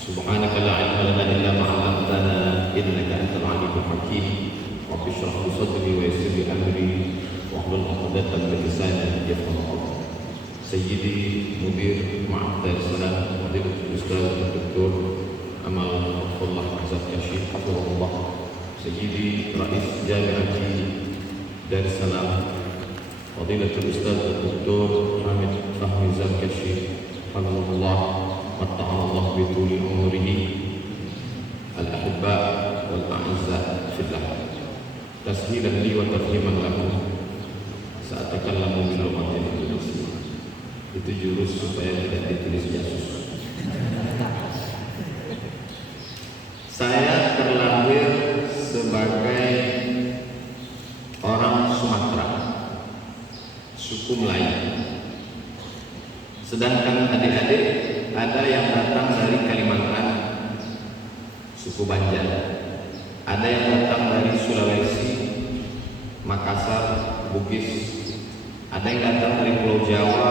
سبحانك لا علم لنا إلا ما علمتنا إنك أنت العليم الحكيم رب اشرح لي صدري ويسر لي أمري واحلل عقدة من لساني يفقهوا قولي سيدي مدير معهد دار السلام فضيلة الأستاذ الدكتور أمل الله الزكاشي حفظه الله سيدي رئيس جامعة دار السلام فضيلة الأستاذ الدكتور حامد فهمي الزكاشي حفظه الله متعنا الله بطول عمره الأحباء والأعزاء في الله تسهيلا لي وتفهيما لكم سأتكلم بلغة الإنجليزية itu jurus supaya tidak ditulis jasus. Saya terlahir sebagai orang Sumatera, suku Melayu. Sedangkan adik-adik ada yang datang dari Kalimantan, suku Banjar. Ada yang datang dari Sulawesi, Makassar, Bugis. Ada yang datang dari Pulau Jawa,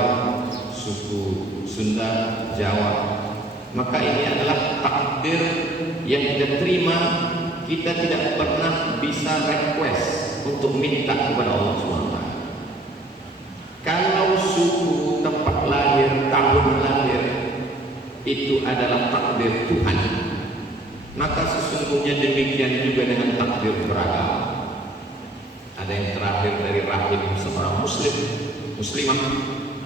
suku Sunda, Jawa. Maka ini adalah takdir yang kita terima. Kita tidak pernah bisa request untuk minta kepada Allah SWT. Kalau suku, tempat lahir, tahun lahir itu adalah takdir Tuhan, maka sesungguhnya demikian juga dengan takdir beragama. Ada yang terlahir dari rahim seorang muslimah,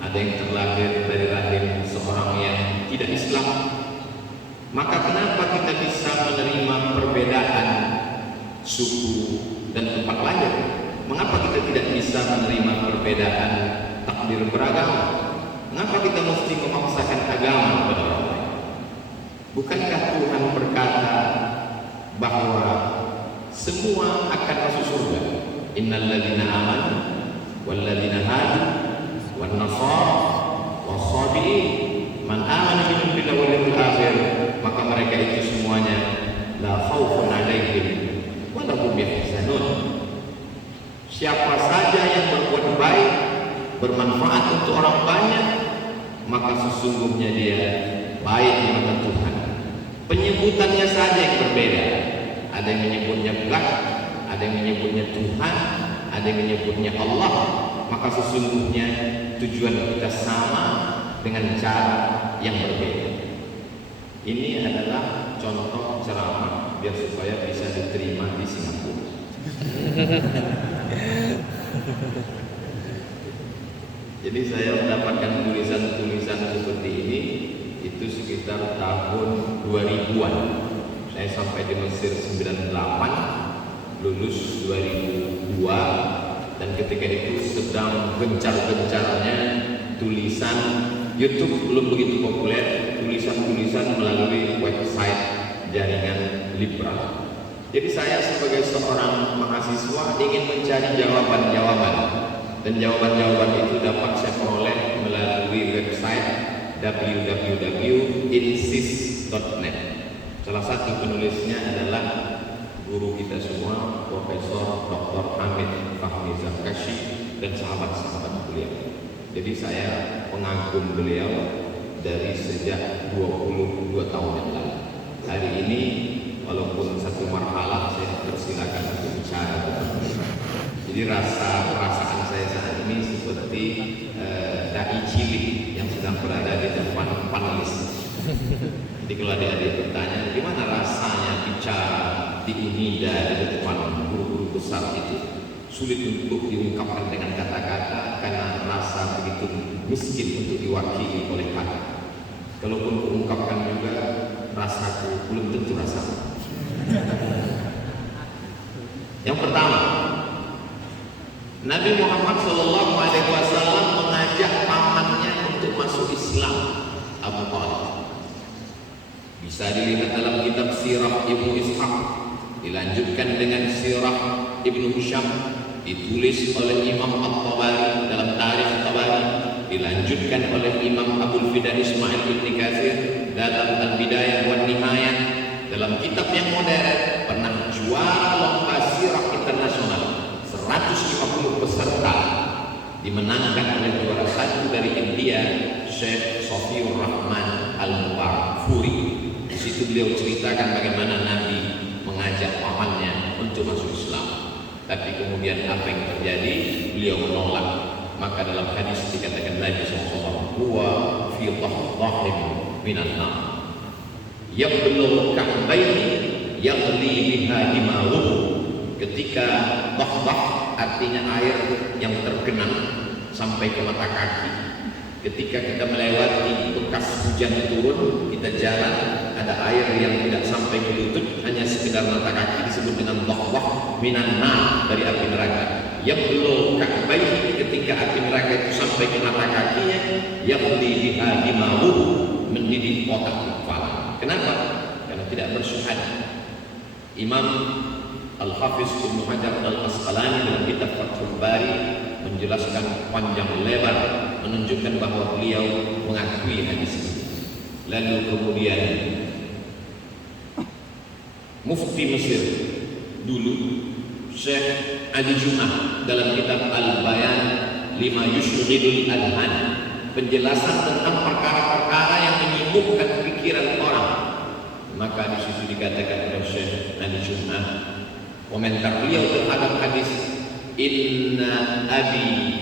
ada yang terlahir dari rahim seorang yang tidak Islam. Maka kenapa kita bisa menerima perbedaan suku dan tempat lahir? Mengapa kita tidak bisa menerima perbedaan takdir beragama? Mengapa kita mesti memaksakan agama kepada orang lain? Bukankah Tuhan berkata bahwa semua akan masuk surga? Innal ladzina amanu wal ladzina hadu wan nasara was-sabiin man amana billahi wal yawmil akhir, maka mereka itu semuanya la khaufun 'alaihim wa la hum yahzanun. Siapa saja yang berbuat baik, bermanfaat untuk orang banyak, maka sesungguhnya dia baik di mata Tuhan. Penyebutannya saja yang berbeda. Ada yang menyebutnya God, ada yang menyebutnya Tuhan, ada yang menyebutnya Allah. Maka sesungguhnya tujuan kita sama dengan cara yang berbeda. Ini adalah contoh ceramah biar supaya bisa diterima di Singapura. Jadi saya mendapatkan tulisan-tulisan seperti ini itu sekitar tahun 2000-an. Saya sampai di Mesir 98, lulus 2002, dan ketika itu sedang gencar-gencarnya tulisan. YouTube belum begitu populer, tulisan-tulisan melalui website jaringan Libra. Jadi saya sebagai seorang mahasiswa ingin mencari jawaban-jawaban, dan jawaban-jawaban itu dapat saya peroleh melalui website www.insys.net. Salah satu penulisnya adalah guru kita semua, Profesor Dr. Hamid Fahmi Zakashi dan sahabat-sahabat beliau. Jadi saya pengagum beliau dari sejak 22 tahun yang lalu. Hari ini walaupun satu marhalah saya persilakan untuk bicara tentang beliau. Jadi perasaan saya saat ini seperti dai cilik yang sedang berada di depan panelis. Jadi kalau adik-adik bertanya, gimana rasanya bicara di UNIDA di depan guru-guru besar itu? Sulit untuk diungkapkan dengan kata-kata karena rasa begitu miskin untuk diwakili oleh kata. Kalaupun diungkapkan juga, rasaku belum tentu rasaku. Yang pertama, Nabi Muhammad SAW mengajak pamannya untuk masuk Islam, Abu Thalib. Bisa dilihat dalam kitab Sirah Ibnu Ishaq, dilanjutkan dengan Sirah Ibnu Hisham, ditulis oleh Imam At-Tabari dalam Tarikh Tabari, dilanjutkan oleh Imam Abul Fida Ismail Ibn Katsir dalam Al-Bidayah wan Nihayah. Dalam kitab yang modern, pernah juara lomba sirah internasional, 150 peserta, dimenangkan oleh juara satu dari India, Syekh Sofiur Rahman Al-Mubarakfuri. Di situ beliau ceritakan bagaimana Nabi mengajak pamannya untuk masuk Islam. Tapi kemudian apa yang terjadi? Beliau menolak. Maka dalam hadis dikatakan Nabi SAW, huwa fi dhahrin minan nar. Yaqbulu ka'baini yaghli biha dima'uhu. Ketika dhah artinya air yang tergenang sampai ke mata kaki. Ketika kita melewati bekas hujan turun, kita jalan, ada air yang tidak sampai ke lutut, hanya sekedar mata kaki, disebut dengan dhah minan nar, dari api neraka. Yaqbulu ka'baini, ketika api neraka itu sampai ke mata kakinya, yaghli biha dima'uhu, mendidih otak kepala. Kenapa? Karena tidak bersyuhada. Imam Al-Hafiz Ibnu Hajar Al-Asqalani dalam kitab Fathul Bari menjelaskan panjang lebar, menunjukkan bahwa beliau mengakui hadis ini. Lalu kemudian Mufti Mesir dulu, Syekh Ali Jum'ah, dalam kitab Al-Bayan lima yushghilul adhan, penjelasan tentang perkara-perkara yang menyibukkan pikiran orang. Maka di situ dikatakan oleh Syekh Ali Jum'ah, komentar beliau terhadap hadis, Inna abi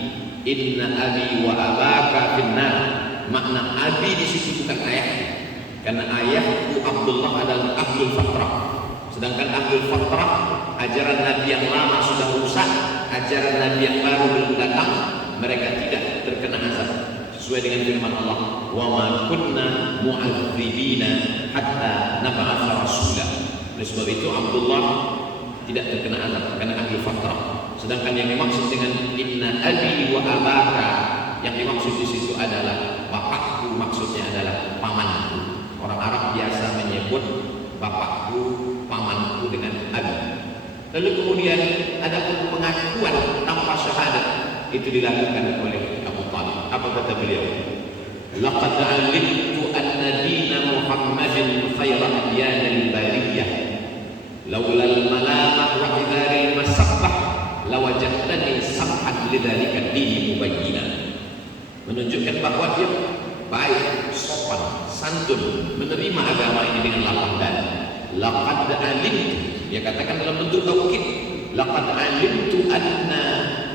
wa abaka finnar. Makna abi di situ bukan ayahku, karena ayahku Abdullah adalah ahlul fatrah. Sedangkan ahlul fatrah, ajaran Nabi yang lama sudah rusak, ajaran Nabi yang baru belum datang, mereka tidak terkena azab. Sesuai dengan firman Allah, wa ma kunna mu'adzibina hatta nab'atsa rasula. Oleh sebab itu Abdullah tidak terkena azab karena ahli fatrah. Sedangkan yang dimaksud dengan inna abi wa abaka, yang dimaksud di situ adalah bapakku, maksudnya adalah pamanku. Orang Arab biasa menyebut bapakku, pamanku dengan abi. Lalu kemudian ada pengakuan tanpa syahadat, itu dilakukan oleh Abu Talib. Apa kata beliau? Laqad alimtu anna dina Muhammadin khairan adyanil bariyah, laula al-malamah wa idharil masabbah lawajadtani sam'an lidzalika dini mubayyinan. Menunjukkan bahwa dia baik, sopan, santun, menerima agama ini dengan lapang dada. Laqad alimtu, dia katakan dalam bentuk taukid, laqad alimtu anna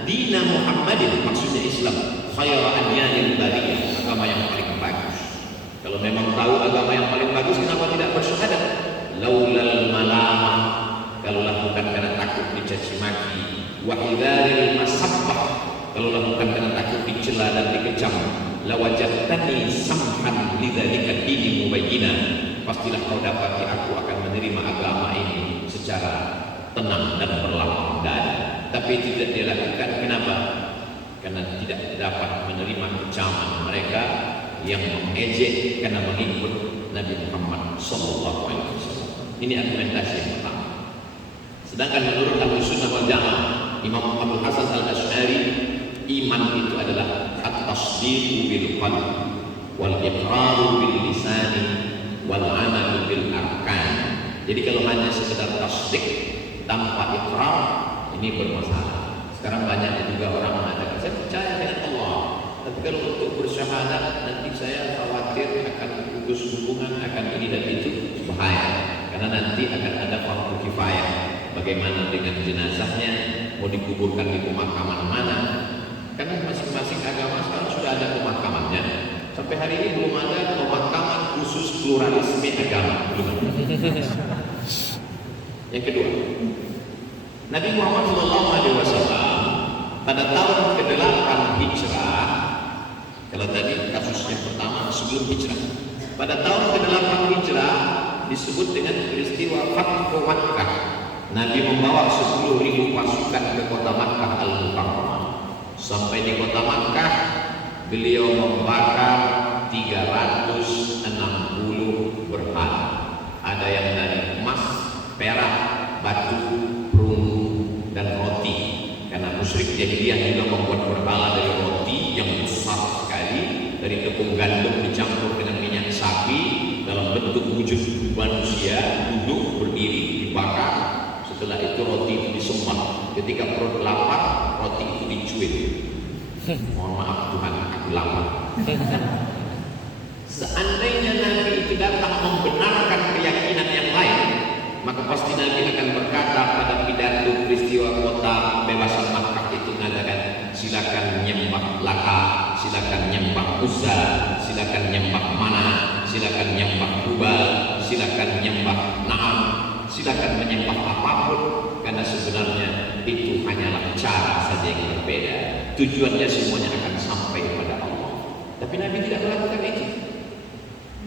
dina Muhammadin, maksudnya Islam, khairan adyanil bariyah, agama yang paling bagus. Kalau memang tahu agama yang paling bagus, kenapa tidak bersyahadat? Laulal malamah, kalaulah bukan karena takut dicaci maki, wa idharil masabbah, kalaulah bukan karena takut dicela dan dikecam, lawajadtani samhan lidzalika dini mubayyinan, pastilah kau dapati aku akan menerima agama ini secara tenang dan berlapang dada. Tapi tidak dia lakukan. Kenapa? Karena tidak dapat menerima kecaman mereka yang mengejek karena mengikut Nabi Muhammad SAW. Ini argumentasi yang pertama. Sedangkan menurut Ahlus Sunnah wal Jamaah, Imam Abu Hasan Al-Asy'ari, iman itu adalah at-tasdiqu bil qalbi wal iqraru bil lisani wal amalu bil arkan. Jadi kalau hanya sekedar tasdik tanpa iqrar, ini bermasalah. Sekarang banyak juga orang mengatakan saya percaya dengan Allah, tapi kalau untuk bersyahadat nanti saya khawatir akan putus hubungan, akan ini dan itu, bahaya. Karena nanti akan ada fardu kifayah. Bagaimana dengan jenazahnya, mau dikuburkan di pemakaman mana? Karena masing-masing agama sekarang sudah ada pemakamannya. Sampai hari ini belum ada pemakaman khusus pluralisme agama, belum ada. Yang kedua, Nabi Muhammad SAW pada tahun ke-8 Hijrah, kalau tadi kasusnya pertama sebelum Hijrah, pada tahun ke-8 Hijrah disebut dengan peristiwa Fathu Makkah. Nabi membawa 10.000 pasukan ke kota Makkah Al-Mukarramah. Sampai di kota Makkah, beliau membakar 360 berhala. Ada yang dari emas, perak, batu, perunggu, dan roti. Karena musyrik jahiliyah juga membuat berhala dari roti yang besar sekali, dari tepung gandum dicampur dengan minyak sapi dalam bentuk wujud manusia duduk berdiri dibakar. Setelah itu roti itu disembah. Ketika perut lapar, roti itu dicuit. Mohon maaf Tuhan, aku lapar. Seandainya Nabi itu datang membenarkan keyakinan Nabi akan berkata pada pidato peristiwa kota bebasan Makkah itu, mengatakan silakan nyembah Lata, silakan nyembah Uzza, silakan nyembah Mana, silakan nyembah Hubal, silakan nyembah Naam, silakan menyembah apapun, karena sebenarnya itu hanyalah cara saja yang berbeda. Tujuannya semuanya akan sampai kepada Allah. Tapi Nabi tidak melakukan itu.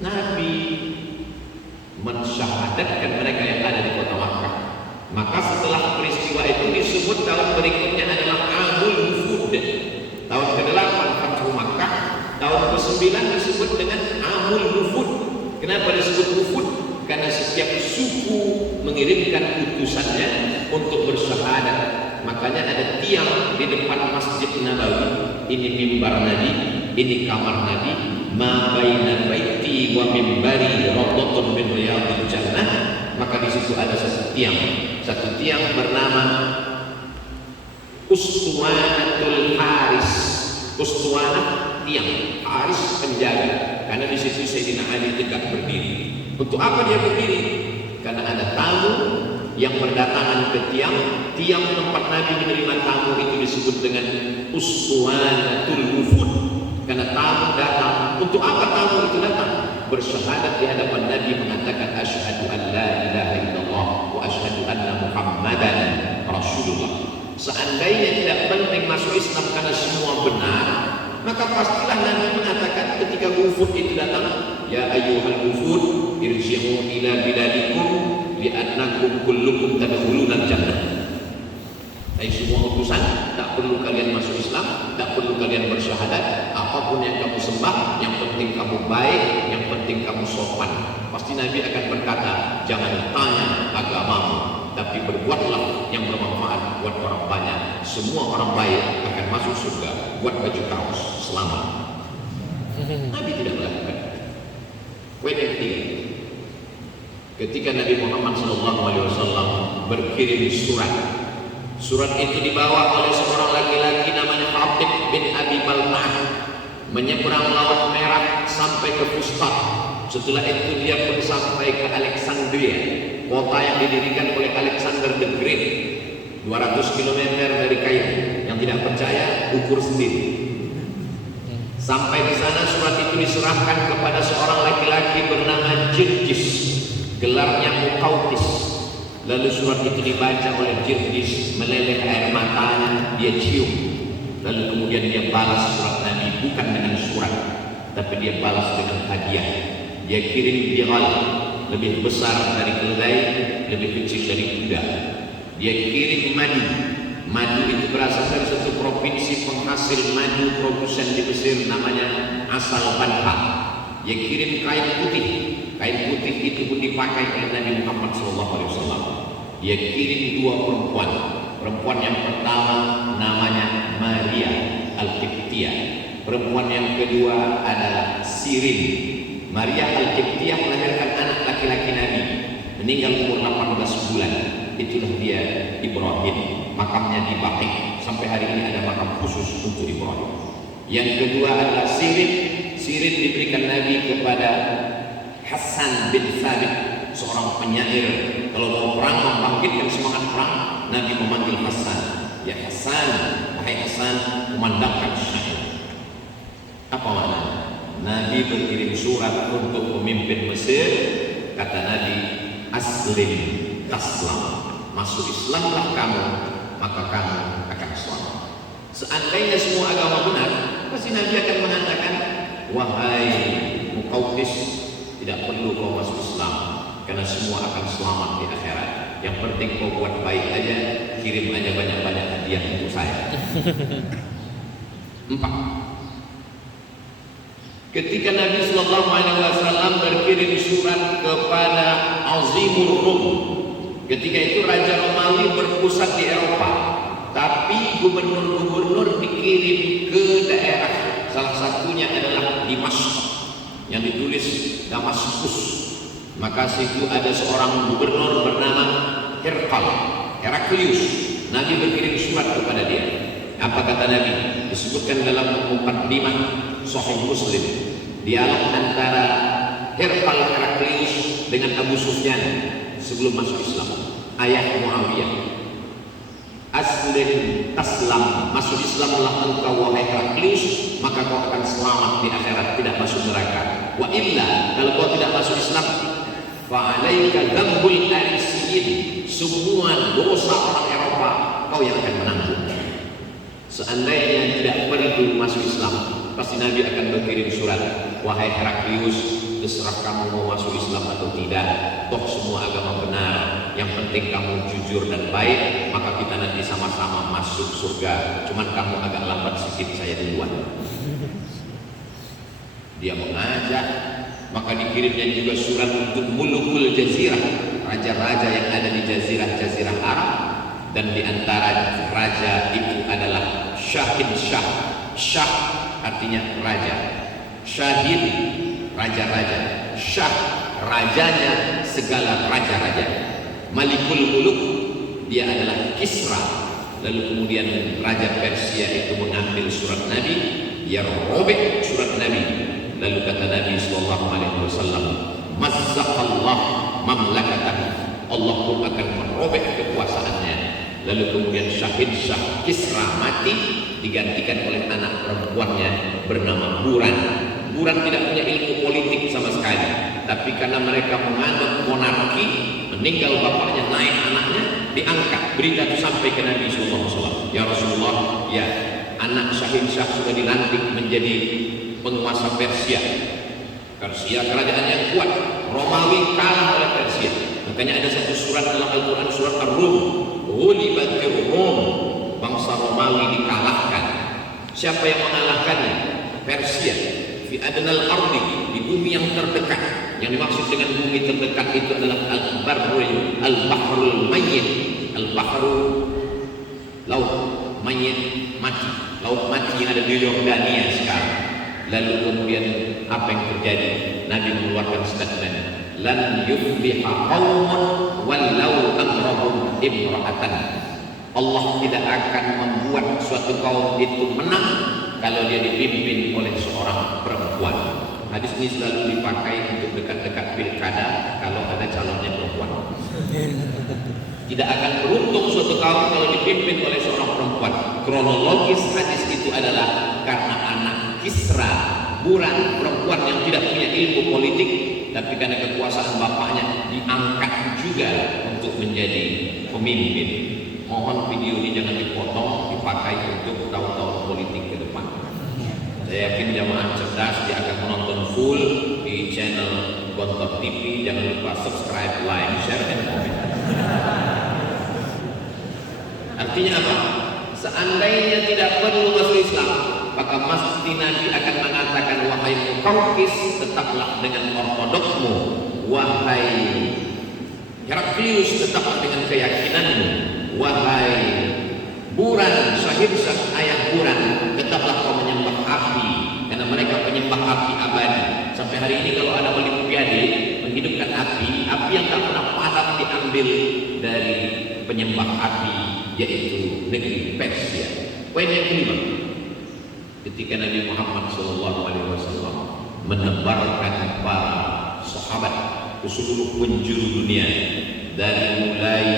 Nabi mensyahadatkan mereka yang ada di kota Makkah. Maka setelah peristiwa itu disebut tahun berikutnya adalah Amul Wufud. Tahun ke-8 Fathu Makkah, tahun ke-9 disebut dengan Amul Wufud. Kenapa disebut Wufud? Karena setiap suku mengirimkan utusannya untuk bersyahadat. Makanya ada tiang di depan Masjid Nabawi. Ini mimbar Nabi, ini kamar Nabi. Ma baina baiti wa mimbari rawdatun min riyadil jannah. Maka di situ ada satu tiang bernama Ustuwanatul Haris. Ustuwanah tiang, Haris penjaga. Karena di situ Sayyidina Ali tegak berdiri. Untuk apa dia berdiri? Karena ada tamu yang berdatangan ke tiang tempat Nabi menerima tamu itu disebut dengan Ustuwanatul Wufud. Karena tamu datang. Untuk apa tamu itu datang? Bersyahadat di hadapan Nabi, mengatakan asyhadu an la ilaha illallah wa asyhadu anna Muhammadan Rasulullah. Seandainya tidak penting masuk Islam karena semua benar, maka pastilah Nabi mengatakan ketika wufud itu datang, ya ayyuhal wufud irji'u ila biladikum li'annakum kullukum tadkhuluna jannah. Hai semua utusan, tak perlu kalian masuk Islam, tak perlu kalian bersyahadat, apapun yang kamu sembah, yang penting kamu baik, yang penting kamu sopan. Pasti Nabi akan berkata, jangan tanya agamamu, tapi berbuatlah yang bermanfaat buat orang banyak. Semua orang baik akan masuk surga. Buat baju kaos, selamat. Nabi tidak melakukan. Ketika Nabi Muhammad SAW berkirim surat itu dibawa oleh seorang laki-laki namanya Khatib bin Abi Balta'ah, menyeberang Laut Merah sampai ke Fustat. Setelah itu dia pun sampai ke Alexandria, kota yang didirikan oleh Alexander the Great, 200 km dari Kairo. Yang tidak percaya ukur sendiri. Sampai di sana surat itu diserahkan kepada seorang laki-laki bernama Jirjis, gelarnya Muqawqis. Lalu surat itu dibaca oleh Jirjis, meleleh air matanya, dia cium. Lalu kemudian dia balas surat Nabi, bukan dengan surat, tapi dia balas dengan hadiah. Dia kirim bighal, lebih besar dari keledai, lebih kecil dari kuda. Dia kirim madu itu berasal dari satu provinsi penghasil madu produsen di Mesir, namanya Asal Banha. Dia kirim kain putih itu pun dipakai oleh Nabi Muhammad SAW. Dia kirim 2 perempuan yang pertama namanya Maria Al-Qibtiyah, perempuan yang kedua adalah Sirin. Maria Al-Qibtiyah melahirkan anak laki-laki Nabi, meninggal umur 18 bulan. Itulah dia Ibrahim, makamnya di Baqi. Sampai hari ini ada makam khusus untuk Ibrahim. Yang kedua adalah Sirin diberikan Nabi kepada Hasan bin Thabit, seorang penyair. Kalau mau perang, membangkitkan semangat perang, Nabi memanggil Hasan. Ya Hasan, wahai Hasan, kumandangkan syair. Apa maknanya? Nabi berkirim surat untuk pemimpin Mesir. Kata Nabi, aslim taslam, masuk Islamlah kamu, maka kamu akan selamat. Seandainya semua agama benar, pasti Nabi akan mengatakan, wahai Muqawqis, tidak perlu kau masuk Islam, karena semua akan selamat di akhirat. Yang penting kau buat baik aja, kirim aja banyak-banyak hadiah untuk saya. 4. Ketika Nabi SAW berkirim surat kepada Azimur Rum, ketika itu Raja Romawi berpusat di Eropa, tapi gubernur-gubernur dikirim ke daerah. Salah satunya adalah Dimashq, yang ditulis Damaskus. Maka situ ada seorang gubernur bernama Heraklius. Nabi berkirim surat kepada dia. Apa kata Nabi? Disebutkan dalam Muqaddimah Sahih Muslim, dialog antara Heraklius dengan Abu Sufyan sebelum masuk Islam. ayah Muawiyah, aslim taslam, masuk Islamlah engkau wahai Heraklius, maka kau akan selamat di akhirat, tidak masuk neraka. Wa illa, kalau kau tidak masuk Islam, fa alaika dzambul arisiyin, semua dosa orang Eropa kau yang akan menanggung. Seandainya tidak perlu masuk Islam, pasti Nabi akan berkirim surat, wahai Heraklius, terserah kamu mau masuk Islam atau tidak, toh semua agama benar, yang penting kamu jujur dan baik, maka kita nanti sama-sama masuk surga. Cuman kamu agak lambat sedikit, saya duluan. Dia mengajak, maka dikirimnya juga surat untuk mulukul jazirah, raja-raja yang ada di jazirah Arab, dan di antara raja itu adalah Syahid Syah. Syah artinya raja, Syahid raja-raja, Syah rajanya segala raja-raja, Malikul Muluk dia adalah Kisra. Lalu kemudian raja Persia itu mengambil surat Nabi, dia robek surat Nabi. Lalu kata Nabi SAW, mazzaqallah mamlakatahu, Allah pun akan merobek kekuasaannya. Lalu kemudian Syahid Syah Kisra mati, digantikan oleh anak perempuannya bernama Buran. Buran tidak punya ilmu politik sama sekali, tapi karena mereka menganut monarki, meninggal bapaknya, naik anaknya, diangkat. Berita itu sampai ke Nabi SAW. Ya Rasulullah, ya anak Syahid Syah sudah dilantik menjadi penguasa Persia. Persia kerajaan yang kuat, Romawi kalah oleh Persia. Makanya ada satu surat dalam Al-Quran, surat Ar-Rum, ghulibatir Rum, bangsa Romawi dikalahkan. Siapa yang mengalahkannya? Persia. Fi adnal ardi, di bumi yang terdekat. Yang dimaksud dengan bumi terdekat itu adalah al-bahrul mayyit. Al-bahru, laut mayyit, mati, laut mati yang ada di Yordania sekarang. Lalu kemudian apa yang terjadi? Nabi mengeluarkan statement, lan yufliha qaumun wallau amrahum imra'atan. Allah tidak akan membuat suatu kaum itu menang kalau dia dipimpin oleh seorang perempuan. Hadis ini selalu dipakai untuk dekat-dekat pilkada kalau ada calonnya perempuan. Tidak akan beruntung suatu kaum kalau dipimpin oleh seorang perempuan. Kronologis hadis itu adalah karena anak Kisra, Buran, perempuan yang tidak punya ilmu politik, tapi karena kekuasaan bapaknya diangkat juga untuk menjadi pemimpin. Mohon video ini jangan dipotong, dipakai untuk tahun-tahun politik ke depan. Saya yakin jamaah cerdas dia akan menonton full di channel Gontor TV. Jangan lupa subscribe, like, share, dan komen. Artinya apa? Seandainya tidak perlu masuk Islam, maka pasti Nabi akan mengatakan, wahai Muqawqis, tetaplah dengan ortodoksmu. Wahai Heraklius, tetaplah dengan keyakinanmu. Wahai Buran, Syahid Syah ayah Buran, tetaplah kau menyembah api, karena mereka penyembah api abadi. Sampai hari ini kalau ada olimpiade menghidupkan api, api yang tak pernah padam diambil dari penyembah api, yaitu negeri Persia. Poin yang kelima, ketika Nabi Muhammad SAW menebarkan para sahabat ke seluruh penjuru dunia, dari mulai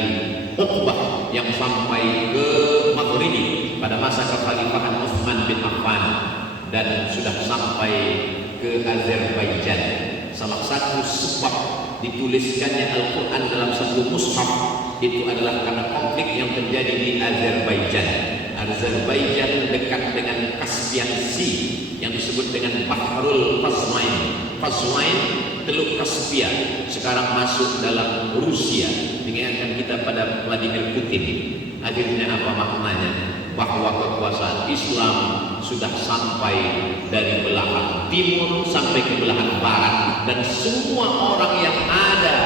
Uqbah yang sampai ke Maghribi pada masa kekhalifahan Utsman bin Affan, dan sudah sampai ke Azerbaijan. Salah satu sebab dituliskannya Al-Quran dalam satu mushaf itu adalah karena konflik yang terjadi di Azerbaijan. Azerbaijan dekat dengan Caspian Sea yang disebut dengan Bahrul Qazwain. Qazwain, Teluk Kaspia, sekarang masuk dalam Rusia. Mengingatkan kita pada Vladimir Putin. Akhirnya apa maknanya? Bahwa kekuasaan Islam sudah sampai dari belahan timur sampai ke belahan barat, dan semua orang yang ada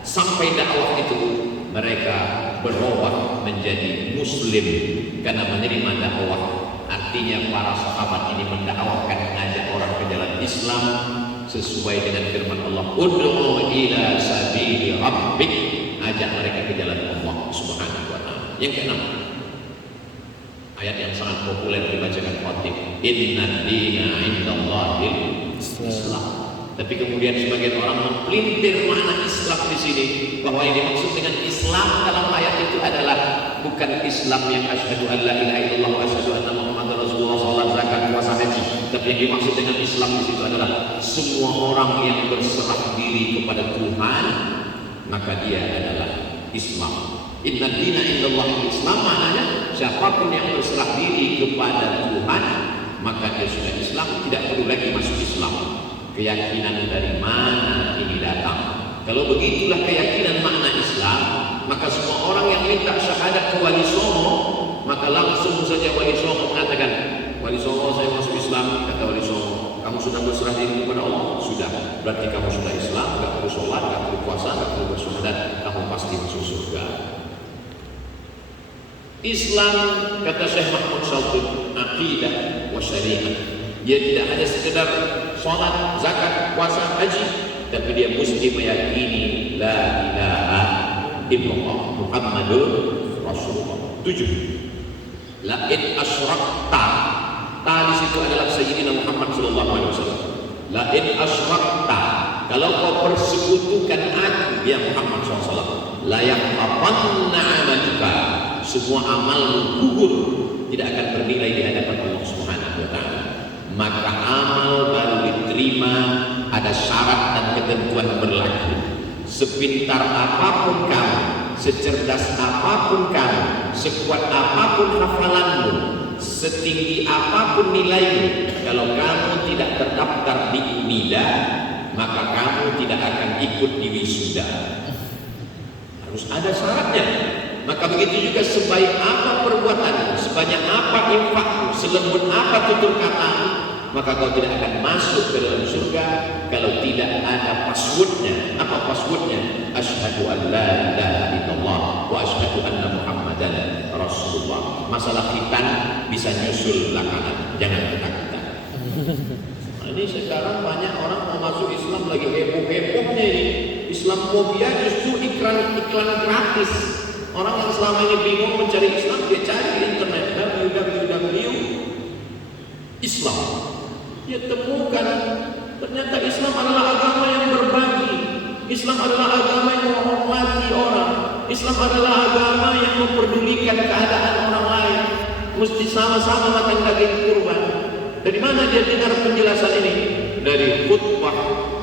sampai dakwah itu mereka berubah menjadi Muslim karena menerima dakwah. Artinya para sahabat ini mendakwahkan, mengajak orang ke jalan Islam sesuai dengan firman Allah, ud'u ila sabili rabbik, ajak mereka ke jalan Allah Subhanahu wa taala. Yang keenam, ayat yang sangat populer dibacakan khatib, inna dina indallahil Islam. Tapi kemudian sebagian orang mempelintir makna Islam di sini, bahwa yang dimaksud dengan Islam dalam ayat itu adalah bukan Islam yang asyhadu an la ilaha illallah wa asyhadu anna muhammadar rasulullah, salat, zakat, puasa, haji. Tapi yang dimaksud dengan Islam di situ adalah semua orang yang berserah diri kepada Tuhan, maka dia adalah Islam. Inna dina indallahi Islam, maknanya siapapun yang berserah diri kepada Tuhan, maka dia sudah Islam, tidak perlu lagi masuk Islam. Keyakinan dari mana ini datang? Kalau begitulah keyakinan makna Islam, maka semua orang yang minta syahadat ke Wali Songo, maka langsung saja Wali Songo mengatakan, Wali Songo saya masuk Islam. Kata Wali Songo, kamu sudah berserah diri kepada Allah? Sudah. Berarti kamu sudah Islam, gak perlu sholat, gak perlu puasa, gak perlu bersyahadat, kamu pasti masuk surga. Islam, kata Syekh Mahmud Shaltut, aqidah wa syariah. Dia tidak hanya sekedar sholat, zakat, puasa, haji, tapi dia mesti meyakini la ilaha illallah Muhammadur Rasulullah. 7. La in asyrakta. Ta di situ adalah Sayyidina Muhammad sallallahu alaihi wasallam. La in asyrakta, kalau kau persekutukan aku ya Muhammad SAW, la yahbatanna amaluka, semua amalmu gugur, tidak akan bernilai di hadapan Allah Subhanahu wa taala. Maka amal baru diterima, ada syarat dan ketentuan berlaku. Sepintar apapun kamu, secerdas apapun kamu, sekuat apapun hafalanmu, setinggi apapun nilaimu, kalau kamu tidak terdaftar di UNIDA, maka kamu tidak akan ikut di wisuda. Harus ada syaratnya. Maka begitu juga sebaik apa perbuatanmu, sebanyak apa infakmu, selembut apa tutur katamu, maka kau tidak akan masuk ke dalam surga kalau tidak ada passwordnya. Apa passwordnya? Asyhadu an la ilaha illallah wa asyhadu anna muhammadan rasulullah. Masalah khitan bisa nyusul belakangan, jangan ketakutan. Nah, ini sekarang banyak orang mau masuk Islam lagi heboh-hebohnya ini. Islamophobia justru iklan gratis. Orang yang selama ini bingung mencari Islam, dia cari di internet www Islam. Dia temukan ternyata Islam adalah agama yang berbagi. Islam adalah agama yang menghormati orang. Islam adalah agama yang memperdulikan keadaan orang lain. Mesti sama-sama makan daging kurban. Dari mana dia dengar penjelasan ini? Dari khutbah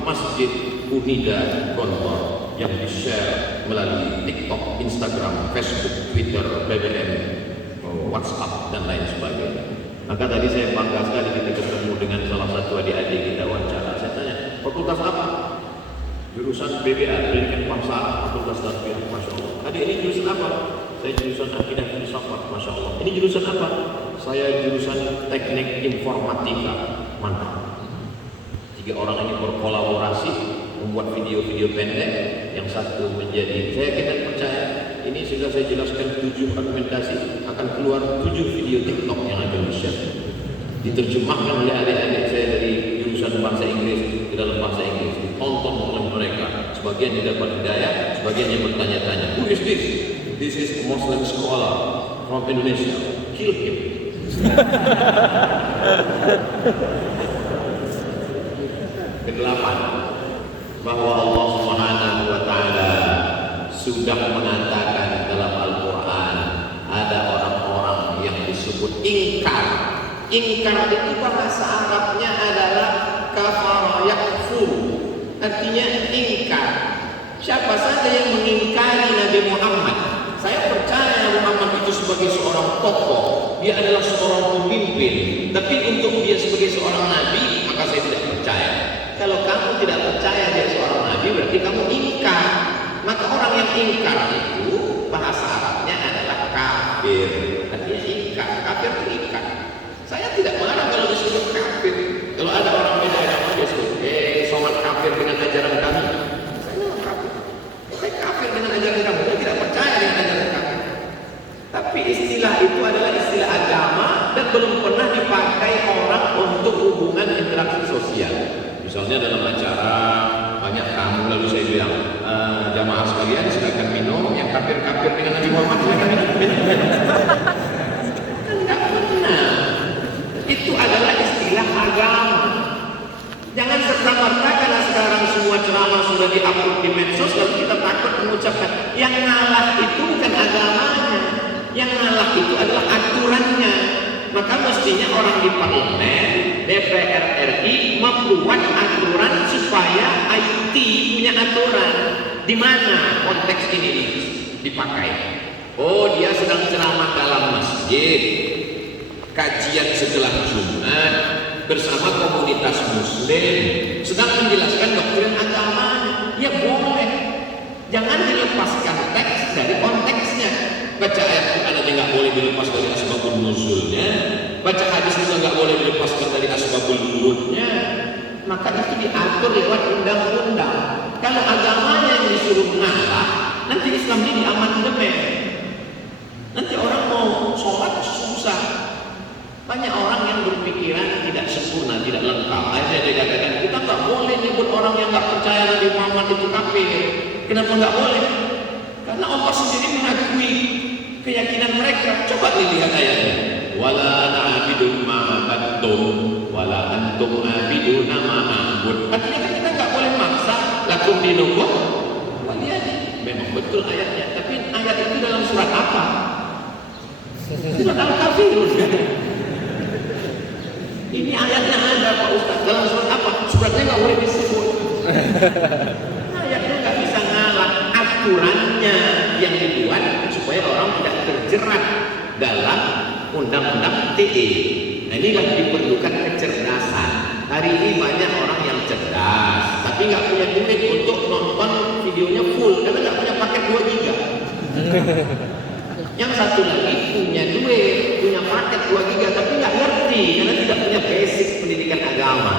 Masjid Unida Gontor yang di-share melalui TikTok, Instagram, Facebook, Twitter, BBM, WhatsApp, dan lain sebagainya. Maka tadi saya bangga sekali kita ketemu dengan salah satu adik-adik kita wawancara. Saya tanya, fakultas apa? Jurusan BBA, Pendidikan Bangsa, Fakultas Tarbiyah, Masya Allah. Adik ini jurusan apa? Saya jurusan Akidah Filsafat, Masya Allah. Ini jurusan apa? Saya jurusan Teknik Informatika. Mantap. 3 orang ini berkolaborasi membuat video-video pendek. Yang satu menjadi, saya kita percaya ini sudah saya jelaskan 7 argumentasi, akan keluar 7 video TikTok yang akan di-share, diterjemahkan oleh adik-adik saya dari jurusan bahasa Inggris ke dalam bahasa Inggris, ditonton oleh mereka. Sebagian didapat hidayah, sebagian yang bertanya-tanya, who is this? This is a Muslim scholar from Indonesia, kill him. Kedelapan, bahwa Allah Subhanahu wa taala sudah mengatakan dalam Al-Qur'an ada orang-orang yang disebut ingkar. Ingkar itu bahasa Arabnya adalah kafara yakfur. Artinya ingkar. Siapa saja yang mengingkari Nabi Muhammad. Saya percaya Muhammad itu sebagai seorang tokoh, dia adalah seorang pemimpin. Tapi untuk dia sebagai seorang nabi, maka saya tidak percaya. Kalau kamu tidak percaya dia seorang nabi, berarti kamu ingkar. Maka orang yang ingkar itu bahasa Arabnya adalah kafir. Artinya ingkar. Kafir itu ingkar. Saya tidak marah kalau disebut kafir. Kalau ada orang beda agama dia sebut, soal kafir dengan ajaran kami. Saya tidak kafir. Saya kafir dengan ajaran kamu. Saya tidak percaya dengan ajaran kami. Tapi istilah itu adalah istilah agama dan belum pernah dipakai orang untuk hubungan interaksi sosial. Misalnya dalam acara banyak tamu, lalu saya bilang, jamaah sekalian silakan minum, yang kafir-kafir dengan Nabi Muhammad silakan minum. Tidak benar. Itu adalah istilah agama. Jangan serta-merta karena di-upload di medsos, lalu kita takut mengucapkan. Yang ngalah itu bukan agamanya, yang ngalah itu adalah aturannya. Maka mestinya orang di parlemen, DPR RI membuat aturan supaya IT punya aturan. Di mana konteks ini dipakai? Oh, dia sedang ceramah dalam masjid, kajian setelah Jumat bersama komunitas muslim, sedang menjelaskan doktrin agamanya. Ya boleh, jangan dilepaskan teks dari konteksnya. Baca ayat Quran aja nggak boleh dilepas dari asbabun nuzulnya, baca hadis juga nggak boleh dilepaskan dari asbabul wurudnya. Maka itu diatur lewat undang-undang. Kalau agamanya yang disuruh ngalah, nanti Islam ini amandemen. Nanti orang mau sholat susah. Banyak orang yang berpikiran tidak sempurna, tidak lengkap. Akhirnya dia katakan, kita nggak boleh nyebut orang yang nggak percaya Nabi Muhammad itu kafir. Kenapa nggak boleh? Karena Allah sendiri mengakui keyakinan mereka. Coba dilihat ayatnya. Wala na'budu ma abadtum wala antum abiduna ma a'bud. Artinya kan kita nggak boleh maksa lakum dinukum waliyadin. Memang betul ayatnya. Tapi ayat itu dalam surat apa? Surat Al-Kafirun. Ini ayatnya ada Pak Ustaz. Dalam surat apa? Suratnya nggak boleh disebut. Ayatnya nggak bisa ngalah. Aturannya yang dibuat supaya orang tidak terjerat dalam undang-undang ITE. Nah, inilah diperlukan kecerdasan. Hari ini banyak orang yang cerdas, tapi nggak punya duit untuk nonton videonya full karena nggak punya paket 2 giga. Yang satu lagi punya duit, punya paket 2 giga, tapi nggak ngerti karena tidak punya basic pendidikan agama.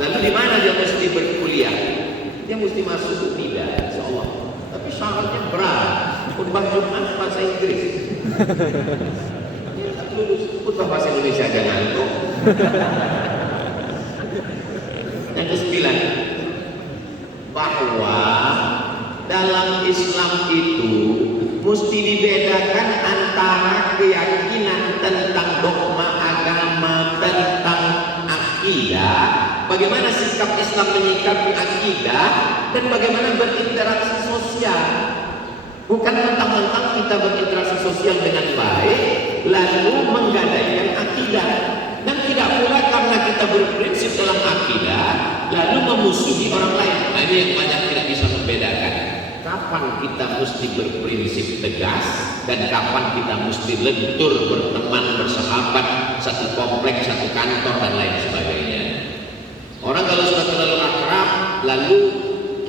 Lalu di mana dia mesti berkuliah? Dia mesti masuk tidak, insya Allah. Tapi syaratnya berat. Khutbah Jumat bahasa Inggris. Dia tak lulus. Khutbah bahasa Indonesia aja ngantuk. Yang ke-9, bahwa dalam Islam itu mesti dibedakan antara keyakinan tentang dogma agama, tentang akidah, bagaimana sikap Islam menyikapi akidah, dan bagaimana berinteraksi sosial. Bukan mentang-mentang kita berinteraksi sosial dengan baik lalu menggadaikan akidah, dan tidak pula karena kita berprinsip dalam akidah lalu memusuhi orang lain. Nah, ini yang banyak tidak bisa membedakan. Kapan kita mesti berprinsip tegas dan kapan kita mesti lentur berteman, bersahabat, satu kompleks, satu kantor dan lain sebagainya. Orang kalau sudah terlalu akrab lalu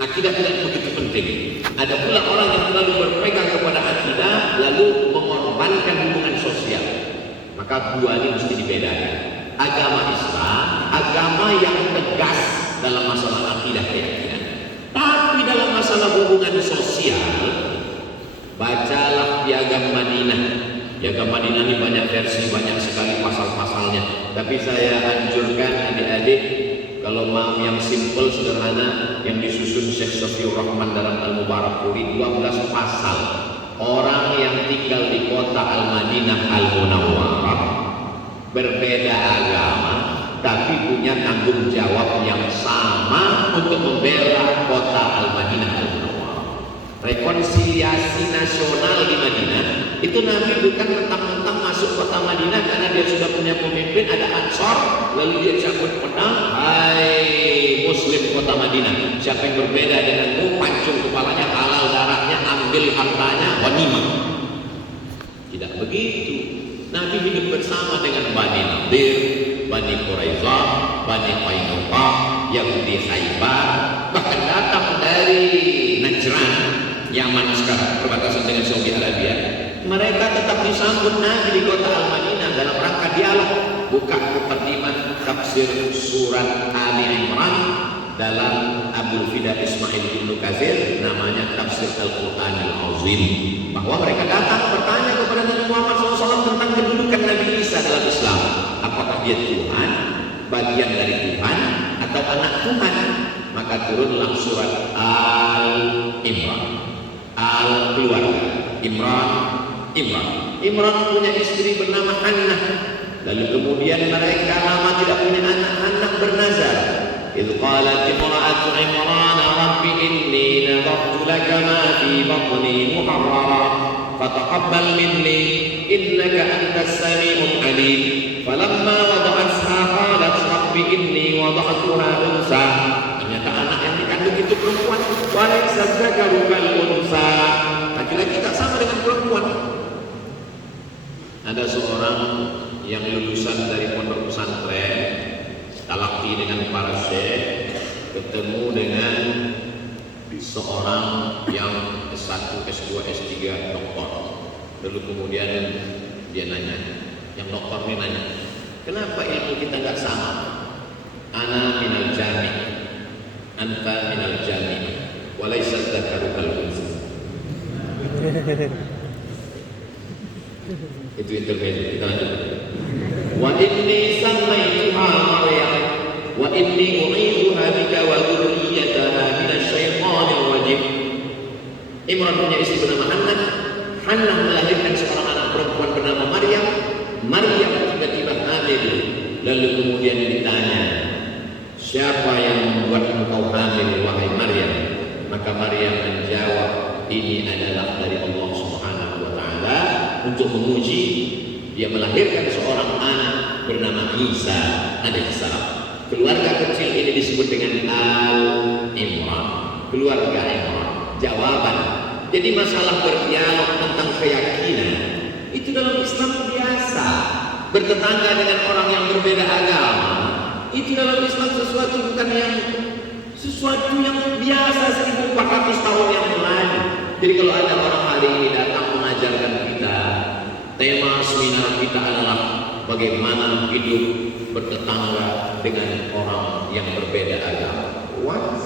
akidah tidak begitu penting. Ada pula orang yang terlalu berpegang kepada akidah lalu mengorbankan hubungan sosial. Maka dua ini mesti dibedakan. Agama Islam, agama yang tegas dalam masalah akidah keyakinan. Tapi dalam masalah hubungan sosial, bacalah Piagam Madinah. Piagam Madinah ini banyak versi, banyak sekali pasal-pasalnya. Tapi saya anjurkan adik-adik, kalau mau yang simple, sederhana, yang disusun Syekh Sofiur Rahman dalam Al-Mubarakfuri, 12 pasal. Orang yang tinggal di kota Al-Madinah Al-Munawwarah, berbeda agama, tapi punya tanggung jawab yang sama untuk membela kota Al-Madinah Al-Munawwarah. Rekonsiliasi nasional di Madinah, itu Nabi bukan mentang-mentang masuk kota Madinah karena dia sudah punya pemimpin, ada Ansor, lalu dia cabut pedang, hai Muslim kota Madinah, siapa yang berbeda denganmu, pancung kepalanya, halal darahnya, ambil hartanya, ghanimah. Tidak begitu. Nabi hidup bersama dengan Bani Nadir, Bani Quraidah, Bani Qainuqa, Yahudi Khaybar, bahkan datang dari Najran, Yaman sekarang, perbatasan dengan Saudi Arabia. Mereka tetap disambut Nabi di kota Al-Madinah dalam rangka dialog. Buka muqaddimah tafsir surat Ali Imran dalam Abdul Fida Ismail Ibnu Katsir, namanya Tafsir Al-Quran Al-Azim, bahwa mereka datang bertanya kepada Nabi Muhammad SAW tentang kedudukan Nabi Isa dalam Islam. Apakah dia Tuhan, bagian dari Tuhan, atau anak Tuhan? Maka turunlah surat Al-Imran, Al-Keluarga, Imran. Imran punya istri bernama Hannah. Lalu kemudian mereka lama tidak punya anak, Hannah bernazar. إذ قالت امرأة عمران رب إني نذرت لك ما في بطني محررا فتقبل مني إنك أنت السميع العليم فلما وضعتها قالت رب إني وضعتها أنثى. Ternyata anak yang dikandung itu perempuan. Walaysa dzakaru kal untha. Laki-laki tak sama dengan perempuan. Ada seorang yang lulusan dari pondok pesantren, talaqi dengan para syekh, ketemu dengan seorang yang S1, S2, S3, doktor. Lalu kemudian dia nanya, yang doktor ini nanya, kenapa ilmu kita nggak sama? Ana minal jami, anta minal jami, walaysa dzakaru kal untha. Itu intermezzo, kita lanjut. Wa inni sammaituha Maryam wa inni u'idhuha bika wa dhurriyyataha minasy syaithanir rajim. Imran punya istri bernama Hannah. Hannah melahirkan seorang anak perempuan bernama Maryam. Maryam tiba-tiba hamil. Lalu kemudian ditanya, siapa yang membuat engkau hamil wahai Maryam? Maka Maryam menjawab, ini adalah dari Allah Subhanahu wa taala untuk menguji. Dia melahirkan seorang anak bernama Isa alaihissalam. Keluarga kecil ini disebut dengan Al-Imran, keluarga Imran. Jawaban. Jadi masalah berdialog tentang keyakinan itu dalam Islam biasa. Bertetangga dengan orang yang berbeda agama itu dalam Islam sesuatu yang biasa 1400 tahun yang lalu. Jadi kalau ada orang hari ini datang mengajarkan kita, tema seminar kita adalah bagaimana hidup bertetangga dengan orang yang berbeda agama. What?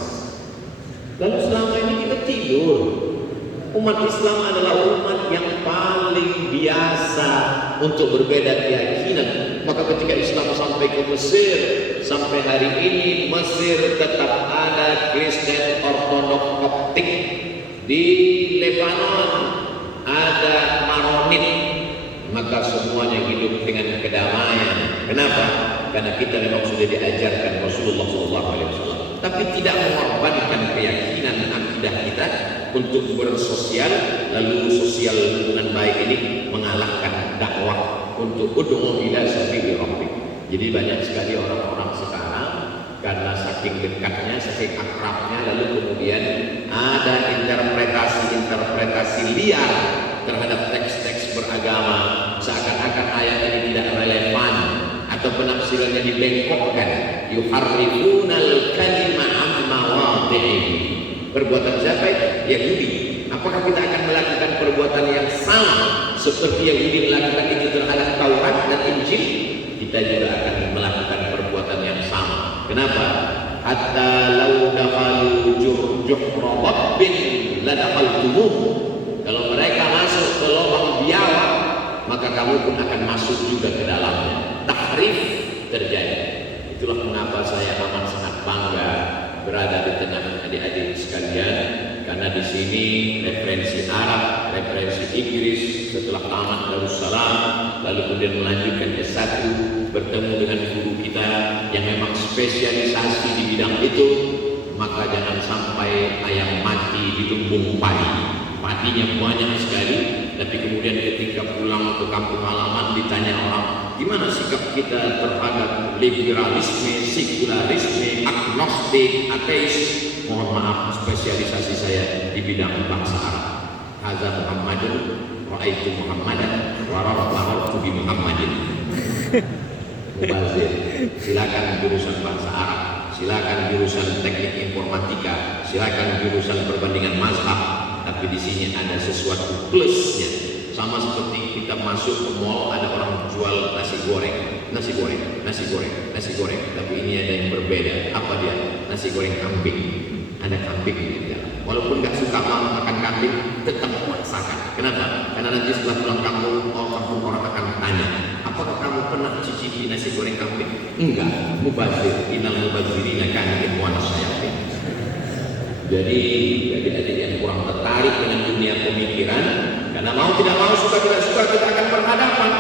Lalu selama ini kita tidur. Umat Islam adalah umat yang paling biasa untuk berbeda keyakinan. Maka ketika Islam sampai ke Mesir, sampai hari ini Mesir tetap ada Kristen Ortodok Koptik. Di Lebanon ada Maronit. Maka semuanya hidup dengan kedamaian. Kenapa? Karena kita memang sudah diajarkan Rasulullah SAW, tapi tidak mengorbankan keyakinan akidah kita untuk bersosial. Lalu sosial hubungan baik ini mengalahkan dakwah untuk ud'u ila sabili rabbik. Jadi banyak sekali orang-orang sekarang karena saking dekatnya, saking akrabnya, lalu kemudian ada interpretasi liar terhadap teks-teks beragama, seakan-akan ayat ini tidak relevan atau penafsirannya dibengkokkan. Yuharrifunal kalima an mawadhihi. Perbuatan siapa itu? Yahudi. Apakah kita akan melakukan perbuatan yang sama seperti Yahudi melakukan itu terhadap Taurat dan Injil? Kita juga akan melakukan perbuatan yang sama. Kenapa? Hatta law dakhalu juhra rabbin la dakhaltumuh. Kalau mereka masuk ke lubang biawak, maka kamu pun akan masuk juga ke dalamnya. Tahrif terjadi. Itulah mengapa saya amat sangat bangga berada di tengah adik-adik sekalian, karena di sini referensi Arab, referensi Inggris, setelah tamat Darussalam lalu kemudian melanjutkan S1, bertemu dengan guru kita yang memang spesialisasi di bidang itu. Maka jangan sampai ayam mati di lumbung padi. Padinya banyak sekali, tapi kemudian ketika pulang ke kampung halaman ditanya orang, gimana sikap kita terhadap liberalisme, sekularisme, agnostik, ateis? Mohon maaf, spesialisasi saya di bidang bahasa Arab. Hadza Muhammadun, ra'aitu Muhammadan, wa ra'aitu bi Muhammadin. Mubazir. Silakan jurusan bahasa Arab, silakan jurusan teknik informatika, silakan jurusan perbandingan mazhab. Tapi di sini ada sesuatu plusnya. Sama seperti kita masuk ke mall, ada orang jual nasi goreng. Tapi ini ada yang berbeda. Apa dia? Nasi goreng kambing. Ada kambing di dalam. Walaupun nggak suka makan kambing, tetap masakan. Kenapa? Karena nanti setelah pulang kampung orang akan tanya, apakah kamu pernah cicipi nasi goreng kambing? Enggak. Mubazir. Innal mubazirina kanu ikhwana syayatin. Jadi adik-adik yang kurang tertarik dengan dunia pemikiran, karena mau tidak mau, suka tidak suka kita akan berhadapan.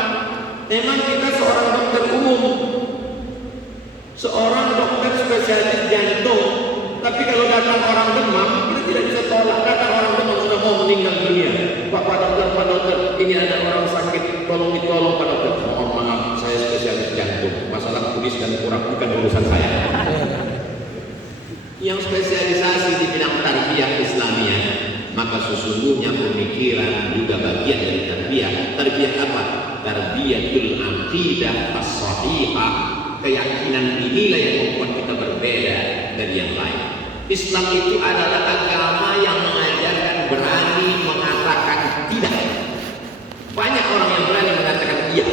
Memang kita seorang dokter umum, Seorang dokter spesialis jantung, tapi kalau datang orang demam, kita tidak bisa tolak. Datang orang demam sudah mau meninggal dunia. Pak dokter, ini ada orang sakit, tolong ditolong Pak dokter. Mohon maaf, saya spesialis jantung. Masalah kulis dan kurang bukan urusan saya. Yang spesialisasi di bidang tarbiyah Islamiyah, maka sesungguhnya pemikiran juga bagian dari tarbiyah. Tarbiyah apa? Tarbiyatul aqidah as-sahihah. Keyakinan inilah yang membuat kita berbeda dari yang lain. Islam itu adalah agama yang mengajarkan berani mengatakan tidak. Banyak orang yang berani mengatakan iya,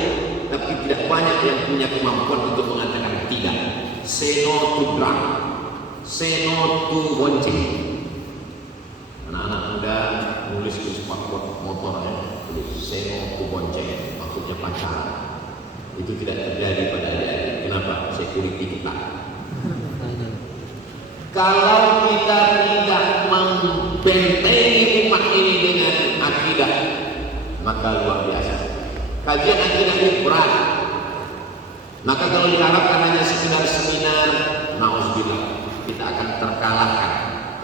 tapi tidak banyak yang punya kemampuan untuk mengatakan tidak. Say no to drug, say no to bonceng. Anak-anak muda nulis di spakbor motornya, tulis say no to bonceng, maksudnya pacaran. Itu tidak terjadi pada adik-adik. Kenapa? Security kita. Kalau kita tidak membentengi umat ini dengan akidah, maka luar biasa. Kajian akidah ini berat. Maka kalau diharapkan hanya sekedar seminar, nauzubillah, kita akan terkalahkan.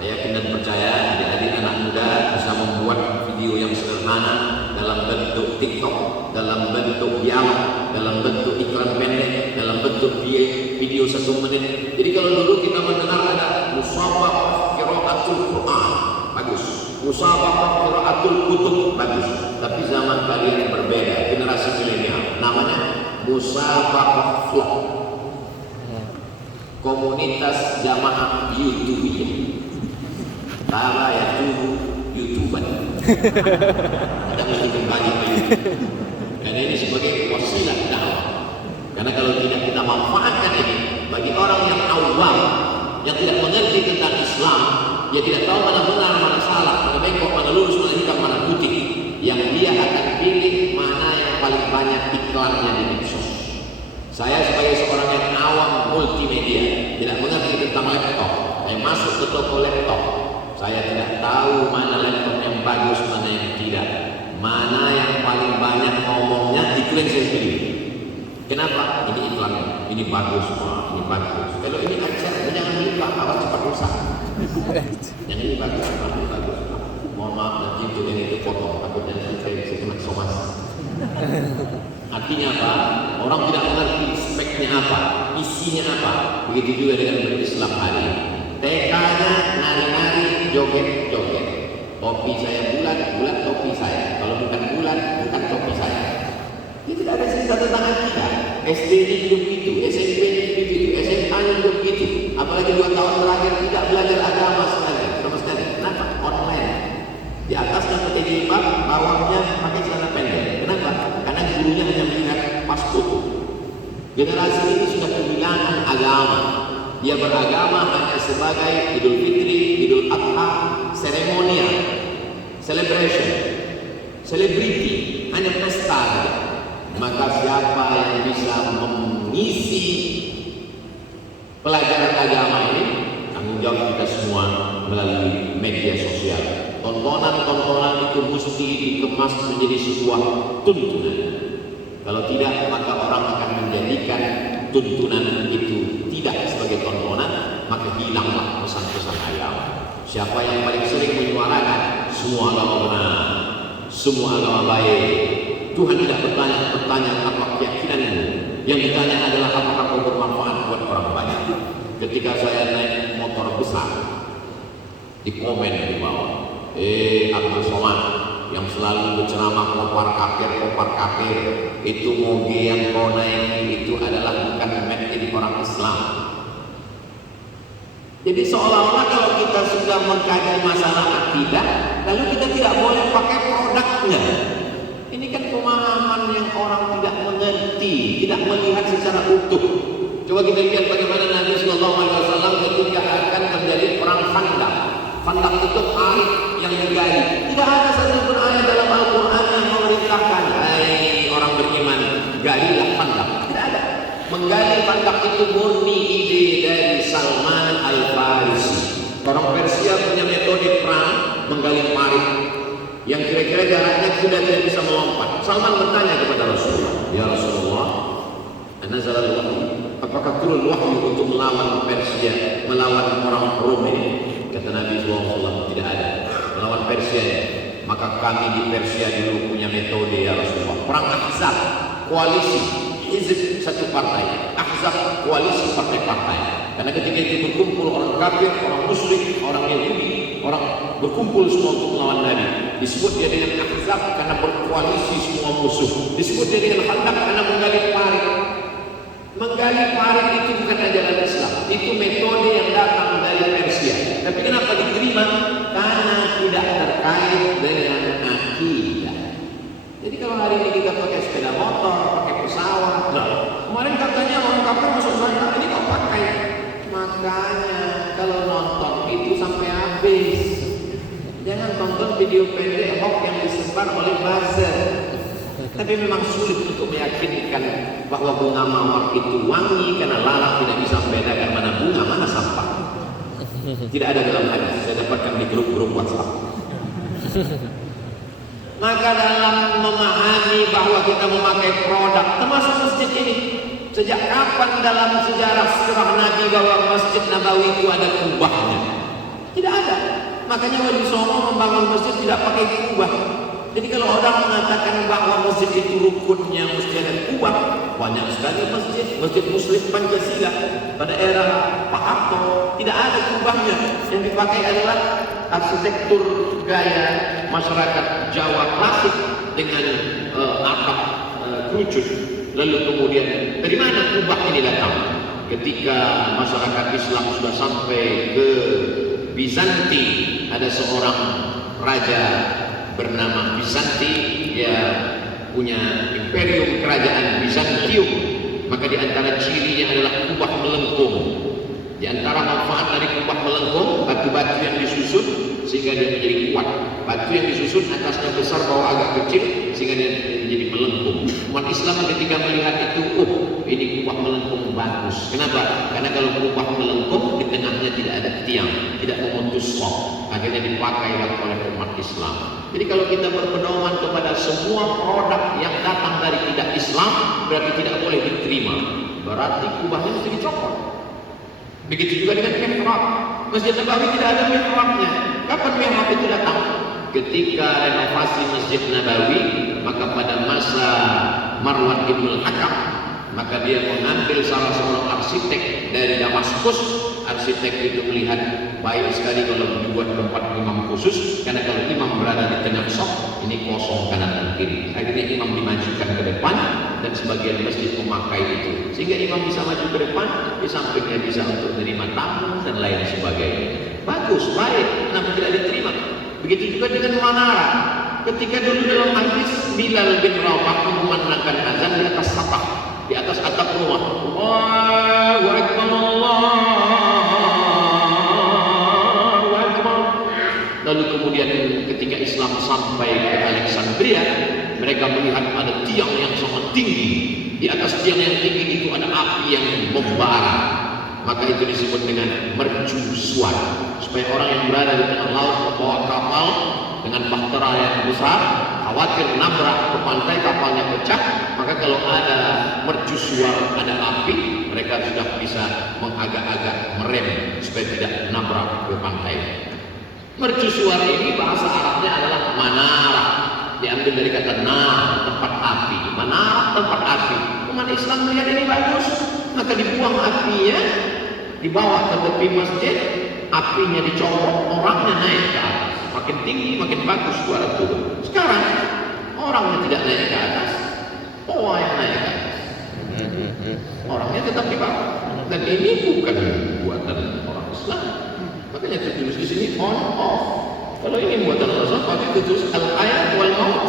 Saya yakin dan percaya adik-adik anak muda bisa membuat video yang sederhana dalam bentuk TikTok, dalam bentuk dialog, dalam bentuk iklan pendek, dalam bentuk video 1 menit. Jadi kalau dulu kita mendengar ada musabaqah qiraatul Quran, bagus. Musabaqah qiraatul kutub, bagus. Tapi zaman kalian berbeda, generasi milenial. Namanya musabaqah vlog. Komunitas jamaah YouTube. Tara ya YouTuber. Kita mesti kembali ke YouTube. Karena ini sebagai wasilah dakwah. Karena kalau tidak kita manfaatkan ini bagi orang yang awam, yang tidak mengerti tentang Islam, dia tidak tahu mana benar, mana salah, mana bengkok, mana lurus, mana hitam, mana putih. Yang dia akan pilih mana yang paling banyak iklannya di medsos. Saya sebagai seorang yang awam multimedia, tidak mengerti tentang laptop. Saya masuk ke toko laptop. Saya tidak tahu mana laptop yang bagus, mana yang tidak. Mana yang paling banyak ngomongnya, itu yang saya pilih. Kenapa? Ini iklan, ini bagus, ini bagus. Kalau ini aja, jangan lupa, awas cepat rusak. Yang ini bagus, ini bagus. Mohon maaf, nanti itu potong, takutnya saya kena somas. Artinya apa? Orang tidak mengerti speknya apa, isinya apa. Begitu juga dengan berislam hari. TK-nya nari-nari, joget-joget. Topi saya bulat topi saya. Kalau bukan bulat, bukan topi saya. Ini tidak ada cerita tentang akidah. SD-nya juga begitu, SMP-nya juga begitu, SMA-nya juga begitu. Apalagi 2 tahun terakhir tidak belajar agama sekali, sama sekali. Kenapa? Online. Di atasnya pakai jilbab, bawahnya pakai celana pendek. Kenapa? Karena gurunya hanya melihat pas foto. Generasi ini sudah kehilangan agama. Dia beragama hanya sebagai Idul Fitri, Idul Adha, seremonial, celebration, celebrity, hanya pesta. Maka siapa yang bisa mengisi pelajaran agama ini? Tanggung jawab kita semua melalui media sosial. Tontonan-tontonan itu mesti dikemas menjadi sebuah tuntunan. Kalau tidak, maka orang akan menjadikan tuntunan itu tidak sebagai tontonan, maka hilanglah pesan-pesan agama. Siapa yang paling sering menyuarakan semua agama benar, semua agama baik. Tuhan tidak bertanya apa keyakinanmu. Yang ditanya adalah apakah kau bermanfaat buat orang banyak. Ketika saya naik motor besar, di komen di bawah, Abdul Somad yang selalu berceramah kopar kafir, itu moge yang kau naik itu adalah bukan made in orang Islam. Jadi seolah-olah kalau kita sudah mengkaji masalah akidah, lalu kita tidak boleh pakai produknya. Ini kan pemahaman yang orang tidak mengerti, tidak melihat secara utuh. Coba kita lihat bagaimana Nabi Sallallahu Alaihi Wasallam ketika akan terjadi perang Khandaq. Khandaq itu air yang digali. Tidak ada satupun ayat dalam Al-Quran yang memerintahkan, hai orang beriman, galilah Khandaq. Tidak ada. Menggali Khandaq itu murni ide dari Salman Al-Farisi. Orang Persia punya metode perang menggali parit yang kira-kira jaraknya sudah tidak bisa melompat. Salman bertanya kepada Rasulullah, ya Rasulullah, anazalul wahyi, Apakah turun wahyu untuk melawan Persia, melawan orang Rom ini? Kata Nabi SAW, tidak ada. Melawan Persia ini. Maka kami di Persia dulu punya metode ya Rasulullah. Perang Ahzab, koalisi, hizb satu partai. Ahzab, koalisi partai-partai. Karena ketika itu berkumpul orang kafir, orang musyrik, orang Yahudi, orang berkumpul semua untuk melawan Nabi. Disebut dia dengan Ahzab karena berkoalisi semua musuh. Disebut dia dengan Khandaq karena menggali parit. Menggali parit itu bukan ajaran Islam. Itu metode yang datang dari Persia. Tapi kenapa diterima? Karena tidak terkait dengan akidah. Jadi kalau hari ini kita pakai sepeda motor, pakai pesawat, kemarin katanya orang kafir masuk sana, ini kok pakai? Makanya kalau nonton itu sampai habis. Jangan tonton video pendek hoax yang disebar oleh buzzer. Tapi memang sulit untuk meyakinkan bahwa bunga mawar itu wangi karena lalat tidak bisa membedakan mana bunga mana sampah. Tidak ada dalam hadis. Saya dapatkan di grup-grup WhatsApp. Maka dalam memahami bahwa kita memakai produk, termasuk masjid ini, sejak kapan dalam sejarah sirah Nabi bahwa Masjid Nabawi itu ada kubahnya? Tidak ada. Makanya Wali Songo membangun masjid tidak pakai kubah. Jadi kalau orang mengatakan bahwa masjid itu rukunnya mesti ada kubah, banyak sekali masjid Muslim Pancasila pada era Pak Harto tidak ada kubahnya. Yang dipakai adalah arsitektur gaya masyarakat Jawa klasik dengan atap kerucut. Lalu kemudian dari mana kubah ini datang? Ketika masyarakat Islam sudah sampai ke Bizanti, ada seorang raja bernama Bizanti, dia punya imperium kerajaan Bizantium. Maka di antara cirinya adalah kubah melengkung. Di antara manfaat dari kubah melengkung, batu-batu yang disusun sehingga dia menjadi kuat. Batu yang disusun atasnya besar, bawah agak kecil sehingga dia menjadi melengkung. Umat Islam ketika melihat itu, ini kubah melengkung bagus. Kenapa? Karena kalau kubah melengkung di tengahnya tidak ada tiang, tidak memutus kok. Akhirnya dipakai oleh umat Islam. Jadi kalau kita berpedoman kepada semua produk yang datang dari tidak Islam, berarti tidak boleh diterima. Berarti kubahnya mesti dicopot. Begitu juga dengan mihrab. Masjid Nabawi tidak ada mihrabnya. Kapan mihrab itu datang? Ketika renovasi Masjid Nabawi, maka pada masa Marwan Ibn Hakam, maka dia mengambil salah seorang arsitek dari Damaskus. Arsitek itu melihat baik sekali kalau dibuat tempat imam khusus, karena kalau imam berada di tengah saf, ini kosong kanan dan kiri. Akhirnya imam dimajukan ke depan dan sebagian masjid memakai itu, sehingga imam bisa maju ke depan, di sampingnya bisa untuk menerima tamu dan lain sebagainya. Bagus, baik, kenapa tidak diterima? Begitu juga dengan menara. Ketika dulu dalam hadis Bilal bin Rabah memandangkan azan di atas satah, di atas atap rumah. Allahu Akbar, Allahu Akbar. Lalu kemudian ketika Islam sampai ke Alexandria, mereka melihat ada tiang yang sangat tinggi. Di atas tiang yang tinggi itu ada api yang membara. Maka itu disebut dengan mercusuar, supaya orang yang berada di tengah laut membawa kapal dengan bahtera yang besar, khawatir nabrak ke pantai, kapalnya pecah. Maka kalau ada mercusuar, ada api, mereka sudah bisa mengagak-agak merem supaya tidak nabrak ke pantai. Mercusuar ini bahasa Arabnya adalah manara, diambil dari kata nar, tempat api. Manara, tempat api. Umat Islam melihat ini bagus, maka dibuang apinya, dibawa ke tepi masjid, apinya dicopot, orangnya naik ke atas. Makin tinggi, makin bagus suara turun. Sekarang orangnya tidak naik ke atas, yang naik ke atas. Orangnya tetap di bawah. Dan ini bukan buatan orang Islam. Makanya tertulis di sini on off. Kalau ini buatan orang Islam, maka tertulis al-ayat wal maut.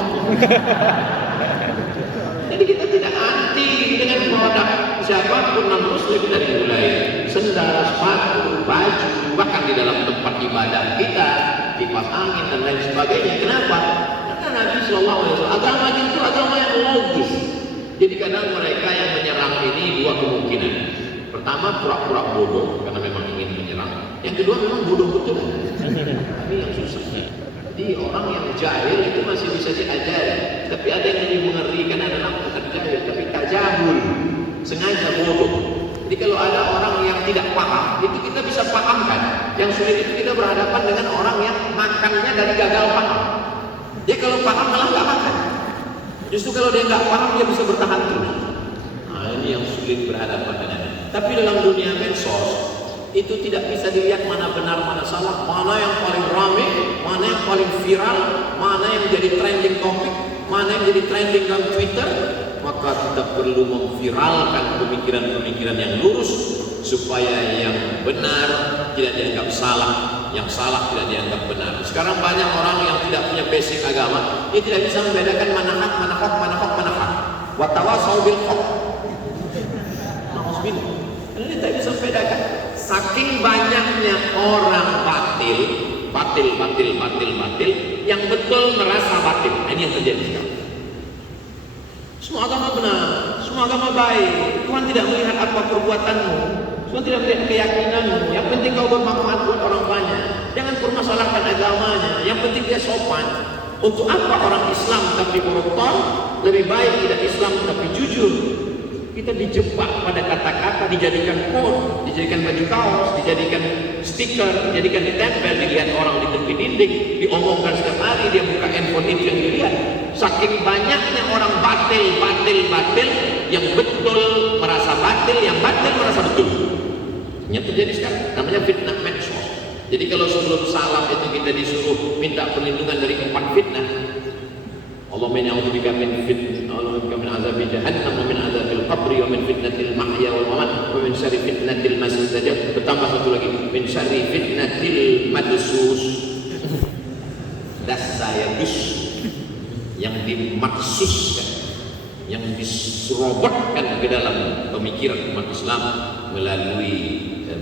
Jadi kita tidak anti dengan produk siapapun non muslim, dari mulai sendal, sepatu, baju, bahkan di dalam tempat ibadah kita, kipas angin dan lain sebagainya. Kenapa? Karena Nabi SAW agama itu agama yang logis. Jadi kadang mereka yang menyerang ini dua kemungkinan. Pertama, pura-pura bodoh karena memang ingin menyerang. Yang kedua, memang bodoh betul. Ini yang susah. Jadi orang yang jahil itu masih bisa diajari, tapi ada yang lebih mengerikan adalah bukan jahil tapi tajahul, sengaja bodoh. Jadi kalau ada orang yang tidak paham, itu kita bisa pahamkan. Yang sulit itu kita berhadapan dengan orang yang makannya dari gagal paham. Dia kalau paham malah nggak makan. Justru kalau dia nggak paham dia bisa bertahan terus. Nah, ini yang sulit berhadapan dengan. Tapi dalam dunia medsos itu tidak bisa dilihat mana benar mana salah, mana yang paling ramai, mana yang paling viral, mana yang jadi trending topik, mana yang jadi trending dalam Twitter. Maka kita perlu memviralkan pemikiran-pemikiran yang lurus supaya yang benar tidak dianggap salah, yang salah tidak dianggap benar. Sekarang banyak orang yang tidak punya basic agama, dia tidak bisa membedakan mana hak, mana hak, mana hak, mana hak. Wa tawasau bil haq. Nauzubillah. Dia tidak bisa membedakan. Saking banyaknya orang batil yang betul merasa batil. Ini yang terjadi sekarang. Semua agama benar, semua agama baik. Tuhan tidak melihat apa perbuatanmu, Tuhan tidak melihat keyakinanmu. Yang penting kau bermanfaat buat orang banyak. Jangan permasalahkan agamanya. Yang penting dia sopan. Untuk apa orang Islam tapi koruptor? Lebih baik tidak Islam tapi jujur. Kita dijebak pada kata-kata, dijadikan quote, dijadikan baju kaos, dijadikan stiker, dijadikan ditempel, dilihat orang di tepi dinding, diomongkan setiap hari, dia buka handphone itu yang dilihat. Saking banyaknya orang batil, yang betul merasa batil, yang batil merasa betul. Yang terjadi sekarang namanya fitnah medsos. Jadi kalau sebelum salam itu kita disuruh minta perlindungan dari 4 fitnah. Allahumma inni a'udzubika min fitnah, Allahumma min azabi jahannam wa min azabil qabri wa min fitnatil mahya wal mamat wa min syarri fitnatil masiihid dajjal. Bertambah satu lagi, min syarri fitnatil madsus. Dasayadus, yang dimaksuskan, yang diserobotkan ke dalam pemikiran umat Islam melalui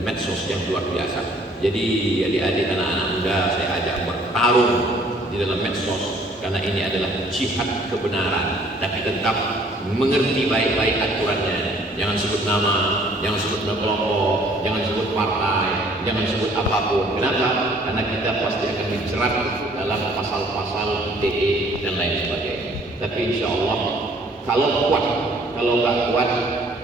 medsos yang luar biasa. Jadi adik-adik, anak-anak muda saya ajak bertarung di dalam medsos. Karena ini adalah jihad kebenaran, tapi tetap mengerti baik-baik aturannya. Jangan sebut nama, jangan sebut kelompok, jangan sebut partai, jangan sebut apapun. Kenapa? Karena kita pasti akan dijerat dalam pasal-pasal ITE dan lain sebagainya. Tapi insya Allah kalau kuat, kalau nggak kuat,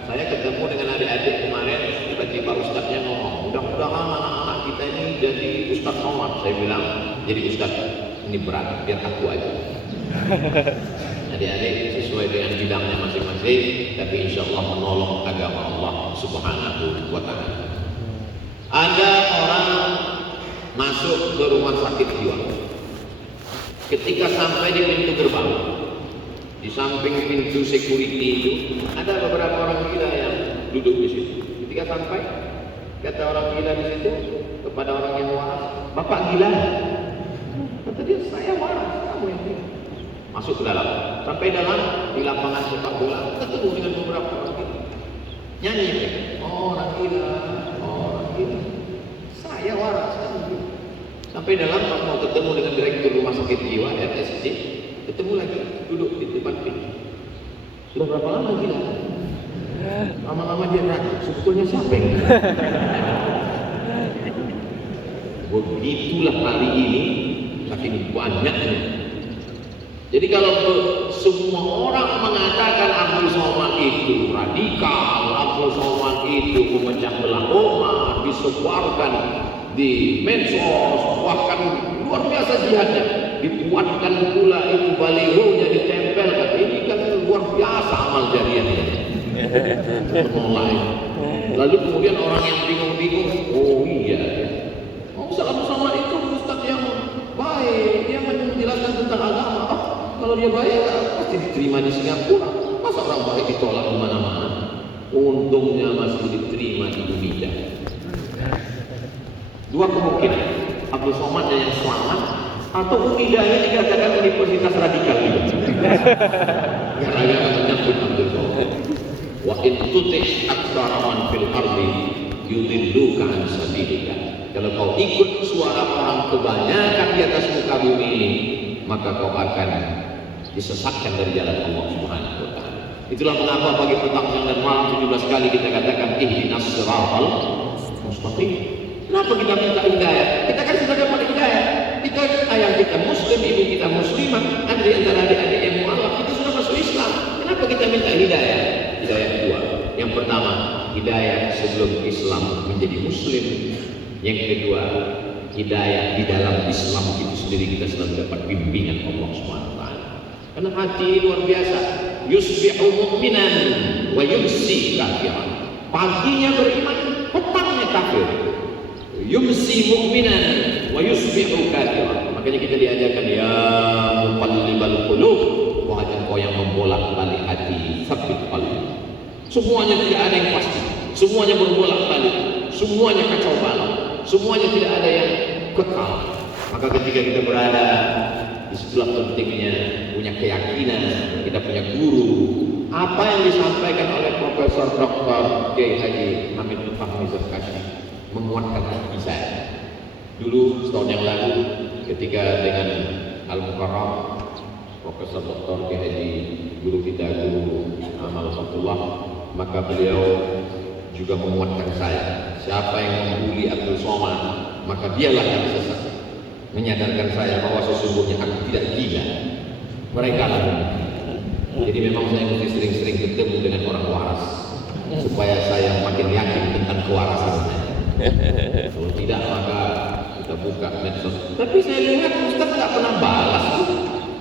saya ketemu dengan adik-adik kemarin, tiba-tiba ustadznya ngomong, mudah-mudahan anak-anak kita ini jadi ustadz somad. Saya bilang, jadi ustadz ini berat, biar aku aja. Adik-adik sesuai dengan bidangnya masing-masing, tapi insya Allah menolong agama Allah Subhanahu wa Ta'ala. Ada orang masuk ke rumah sakit jiwa. Ketika sampai di pintu gerbang, di samping pintu security itu ada beberapa orang gila yang duduk di situ. Ketika sampai, kata orang gila di situ kepada orang yang waras, "Bapak gila?" Kata dia, "Saya waras, kamu yang gila." Masuk ke dalam. Sampai dalam di lapangan sepak bola, ketemu dengan beberapa orang gila. Nyanyi mereka, "Oh, orang gila, oh, orang gila. Saya waras, kamu gila." Sampai dalam pas mau ketemu dengan direktur rumah sakit jiwa RSJ, ketemu lagi, duduk di depan pintu. Sudah berapa lama gila? Lama-lama dia ragu, sebetulnya siapa yang gila? Begitulah hari ini, saking banyaknya. Jadi kalau semua orang mengatakan Abdul Somad itu radikal, Abdul Somad itu memecah belah umat, disebarkan di medsos, bahkan luar biasa jihadnya, dibuatkan pula itu balihonya ditempelkan. Ini kan luar biasa amal jariahnya. Lalu kemudian orang yang bingung-bingung, oh iya, Abdul Somad itu ustaz yang baik, dia menjelaskan tentang agama. Kalau dia baik, pasti diterima di Singapura. Masa orang baik ditolak di mana-mana? Untungnya masih diterima di Indonesia. Dua kemungkinan, Abdul Somad yang selamat, atau UNIDA-nya dikatakan universitas radikal juga. Gara-gara menyambut Abdul Somad. Wa in tuti' aktsara man fil ardi yudilluka an sabilillah. Kalau kau ikut suara orang kebanyakan di atas muka bumi ini, maka kau akan disesatkan dari jalan Allah Subhanahu wa Ta'ala. Itulah mengapa pagi, petang, siang dan malam 17 kali kita katakan ihdinas siratal mustaqim. Kenapa kita minta hidayah? Kita kan sudah dapat hidayah. Kita ayah kita muslim, ibu kita muslimah, ada di antara adik-adik yang mu'alaf, kita sudah masuk Islam. Kenapa kita minta hidayah? Hidayah kedua. Yang pertama, hidayah sebelum Islam menjadi Muslim. Yang kedua, hidayah di dalam Islam itu sendiri kita selalu dapat bimbingan Allah SWT. Karena hati luar biasa. Yusbihu mu'minan wa yumsi kafiran. Paginya beriman, petangnya kafir. Yumsi mu'minan wa yusbihu kafiran. Makanya kita diajarkan, ya muqallibal qulub, wahai engkau yang membolak-balik hati, tsabbit qalbi. Semuanya tidak ada yang pasti, semuanya berbolak-balik, semuanya kacau balau, semuanya tidak ada yang kekal. Maka ketika kita berada di sebelah pentingnya punya keyakinan, kita punya guru, apa yang disampaikan oleh Profesor Dr. Kiai Haji Hamid Fahmi Zarkashi menguatkan hati saya. Dulu setahun yang lalu ketika dengan Al-Mukarram Profesor Dr. Kiai Haji guru kita, guru Amal Fatullah, maka beliau juga menguatkan saya. Siapa yang membuli Abdul Somad, maka dialah yang sesat. Menyadarkan saya bahwa sesungguhnya aku tidak gila, mereka lah. Jadi memang saya mesti sering-sering bertemu dengan orang waras supaya saya makin yakin tentang kewarasan saya. Kalau tidak maka kita buka medsos. Tapi saya lihat Ustaz nggak pernah balas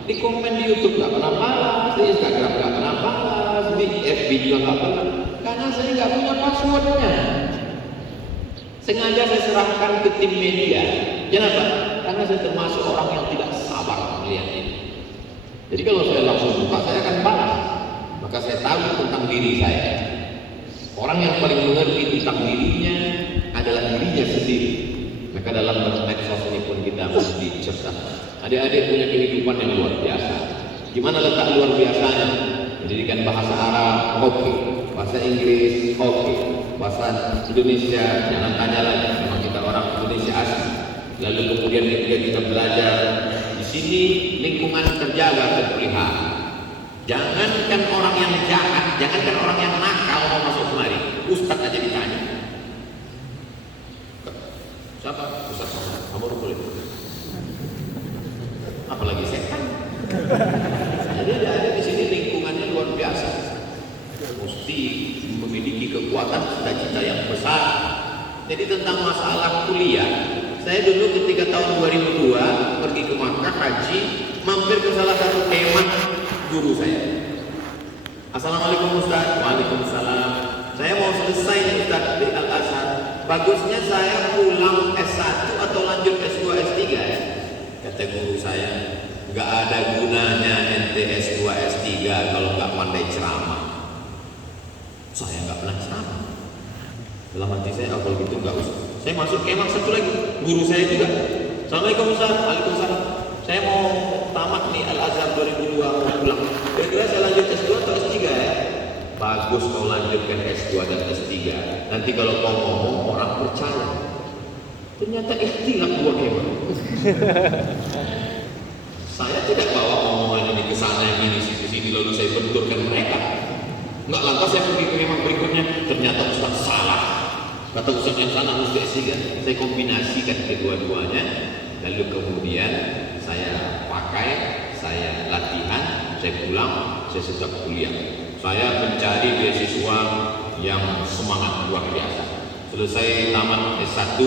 di komen di YouTube, nggak pernah balas di Instagram, nggak pernah balas di FB juga nggak pernah, karena saya nggak punya passwordnya. Sengaja saya serahkan ke tim media. Kenapa? Karena saya termasuk orang yang tidak sabar melihat ini. Jadi kalau saya langsung buka, saya akan balas. Maka saya tahu tentang diri saya. Orang yang paling mengerti tentang dirinya adalah dirinya sendiri. Maka dalam medsos ini pun kita mesti cerdas. Adik-adik punya kehidupan yang luar biasa. Gimana letak luar biasanya? Pendidikan bahasa Arab, oke. Bahasa Inggris, oke. Bahasa Indonesia, jangan tanya lagi. Memang kita orang Indonesia asli. Lalu kemudian ketika kita belajar di sini, lingkungan terjaga, terpelihara. Jangankan orang yang jahat, jangankan orang yang nakal mau masuk kemari, Ustaz aja ditanya. Siapa? Ustaz Somad. Kamu boleh. Apalagi setan. Jadi ada di sini lingkungannya luar biasa. Mesti memiliki kekuatan cita-cita yang besar. Jadi tentang masalah kuliah, saya dulu ketika tahun 2002 pergi ke Makkah haji, mampir ke salah satu kemah guru saya. Assalamualaikum Ustaz. Waalaikumsalam. Saya mau selesai nih Ustaz di Al-Azhar. Bagusnya saya pulang S1 atau lanjut S2 S3 ya. Kata guru saya, nggak ada gunanya ente S2 S3 kalau nggak pandai ceramah. Saya nggak pernah ceramah. Dalam hati saya, kalau gitu nggak usah. Saya masuk kemah satu lagi, guru saya juga. Assalamualaikum Ustaz. Waalaikumsalam. Saya mau tamat nih Al-Azhar 2002 mau pulang. Kira-kira saya lanjut S2 atau S3 ya? Bagus kau lanjutkan S2 dan S3. Nanti kalau kau ngomong orang percaya. Ternyata ikhtilaf dua kemah. Saya tidak bawa omongan ini ke sana ini sini lalu saya benturkan mereka. Enggak, lantas saya pergi ke kemah berikutnya, ternyata Ustaz salah. Kata Ustaz yang sana mesti S3. Saya kombinasikan kedua-duanya. Lalu kemudian saya pakai, saya latihan, saya pulang, saya sedang kuliah. Saya mencari beasiswa yang semangat luar biasa. Selesai tamat S1,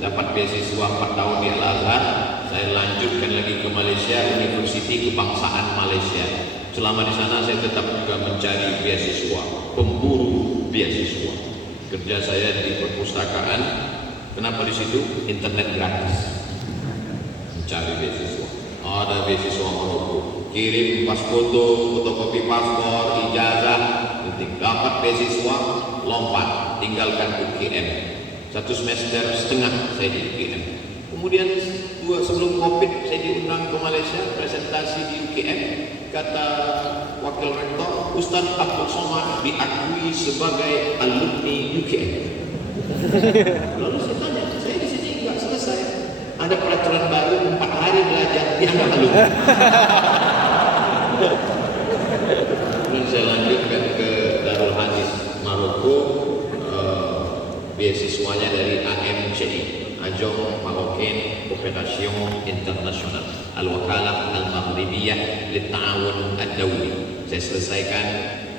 dapat beasiswa 4 tahun di Al-Azhar. Saya lanjutkan lagi ke Malaysia, Universiti Kebangsaan Malaysia. Selama di sana saya tetap juga mencari beasiswa, pemburu beasiswa. Kerja saya di perpustakaan. Kenapa di situ? Internet gratis. Mencari beasiswa. Ada beasiswa Maroko. Kirim pas foto, fotokopi paspor, ijazah, penting. Dapat beasiswa, lompat, tinggalkan UGM. 1 semester setengah saya di UGM. Kemudian sebelum COVID saya diundang ke Malaysia presentasi di UGM. Kata wakil rektor, Ustaz Abdul Somad diakui sebagai alumni UGM. Lalu saya tanya, saya di sini nggak selesai. Ada peraturan baru 4 hari belajar dianggap alumni. Kemudian saya lanjutkan ke Darul Hadis Maroko, beasiswanya dari AMCI, Ajong Marocain Coopération Internationale, Al-Wakalah Al-Maghribiyah Lit-Ta'awun Ad-Dawli. Saya selesaikan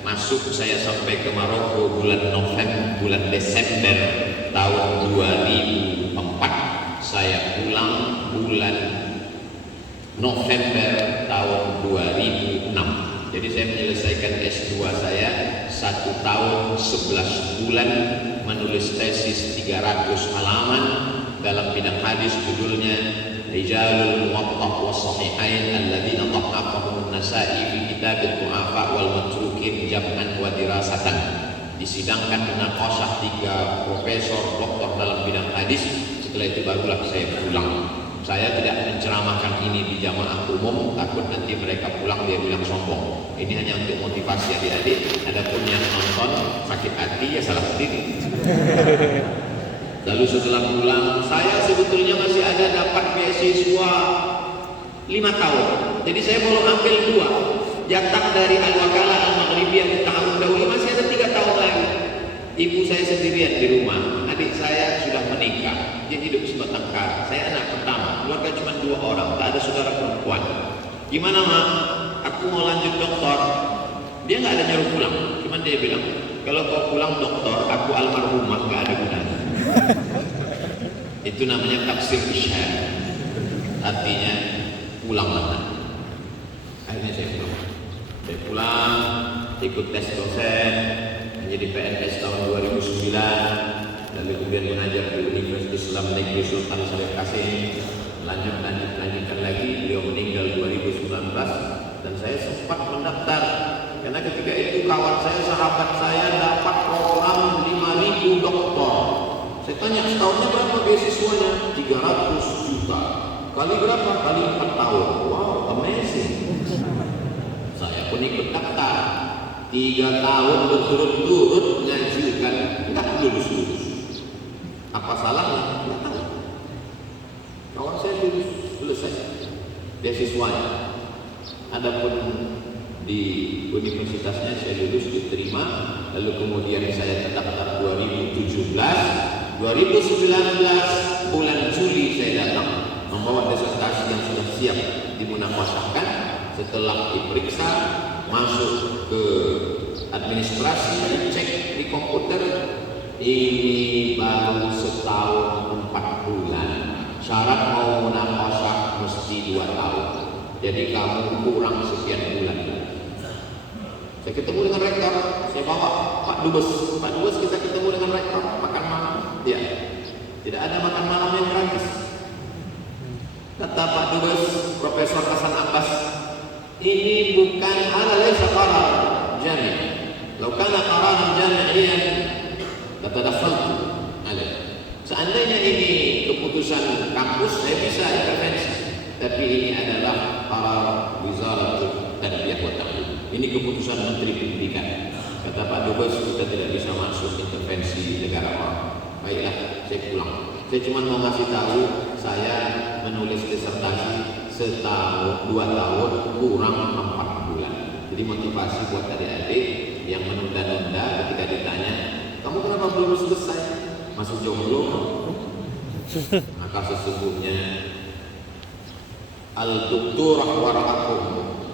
masuk saya sampai ke Maroko bulan Desember tahun 2004. Saya pulang bulan November tahun 2006. Jadi saya menyelesaikan S2 saya 1 tahun 11 bulan menulis tesis 300 halaman dalam bidang hadis, judulnya Rijalul Muwatta wa Sahihain alladzina dha'afahum an-Nasa'i fi kitab ad-du'afa wal matrukin jam'an wa dirasatan. Disidangkan munaqashah 3 profesor doktor dalam bidang hadis. Setelah itu barulah saya pulang. Saya tidak menceramahkan ini di jamaah umum, takut nanti mereka pulang dia bilang sombong. Ini hanya untuk motivasi adik-adik. Adapun yang nonton sakit hati ya salah sendiri. Lalu setelah pulang, saya sebetulnya masih ada dapat beasiswa 5 tahun. Jadi saya mau ambil 2 jatah dari Al-Wakalah Al-Maghribiyah di tahun dahulu, masih ada 3 tahun lagi. Ibu saya sendirian di rumah, adik saya sudah menikah, dia hidup sebatang kara. Saya anak pertama, keluarga cuma 2 orang, tak ada saudara perempuan. Gimana mak? Aku mau lanjut doktor. Dia nggak ada nyuruh pulang, cuman dia bilang kalau kau pulang doktor, aku almarhumah nggak ada gunanya. Itu namanya tafsir isyar, artinya pulanglah. Akhirnya saya pulang, ikut tes dosen, menjadi PNS tahun 2009, lalu kemudian mengajar di Universitas Islam Negeri Sultan Syarif Kasim. Lanjutkan lagi, beliau meninggal 2019 dan saya sempat mendaftar karena ketika itu kawan saya, sahabat saya dapat program 5.000 doktor. Saya tanya setahunnya berapa beasiswanya? 300 juta. Kali berapa? Kali 4 tahun. Wow, amazing. Saya pun ikut daftar. 3 tahun berturut-turut mengajukan, enggak lulus. Apa salahnya? Enggak tahu. Kawan saya lulus saja beasiswanya. Adapun di universitasnya saya lulus, diterima. Lalu kemudian saya terdaftar 2017. 2019 bulan Juli saya datang membawa disertasi yang sudah siap dimunaqashahkan. Setelah diperiksa, masuk ke administrasi, dicek di komputer, ini baru setahun 4 bulan. Syarat mau munaqashah mesti 2 tahun. Jadi kamu kurang sekian bulan. Saya ketemu dengan rektor, saya bawa Pak Dubes kita ketemu dengan rektor, makan malam. Ya, tidak ada makan malam yang gratis. Kata Pak Dubes, Profesor Hasan Abbas, ini bukan laysa qarar jami'. Law kana qararan jami'iyan latadakhaltu alaih. Seandainya ini keputusan kampus, saya bisa intervensi. Tapi ini adalah qarar Wizaratul Tarbiyah wa Ta'lim. Ini keputusan Menteri Pendidikan. Kata Pak Dubes, kita tidak bisa masuk intervensi di negara orang. Baiklah, saya pulang. Saya cuma mau ngasih tahu, saya menulis disertasi 2 tahun kurang 4 bulan. Jadi motivasi buat adik-adik yang menunda-nunda ketika ditanya, kamu kenapa belum selesai? Masih jomblo? Maka sesungguhnya al-doktorah wara'akum,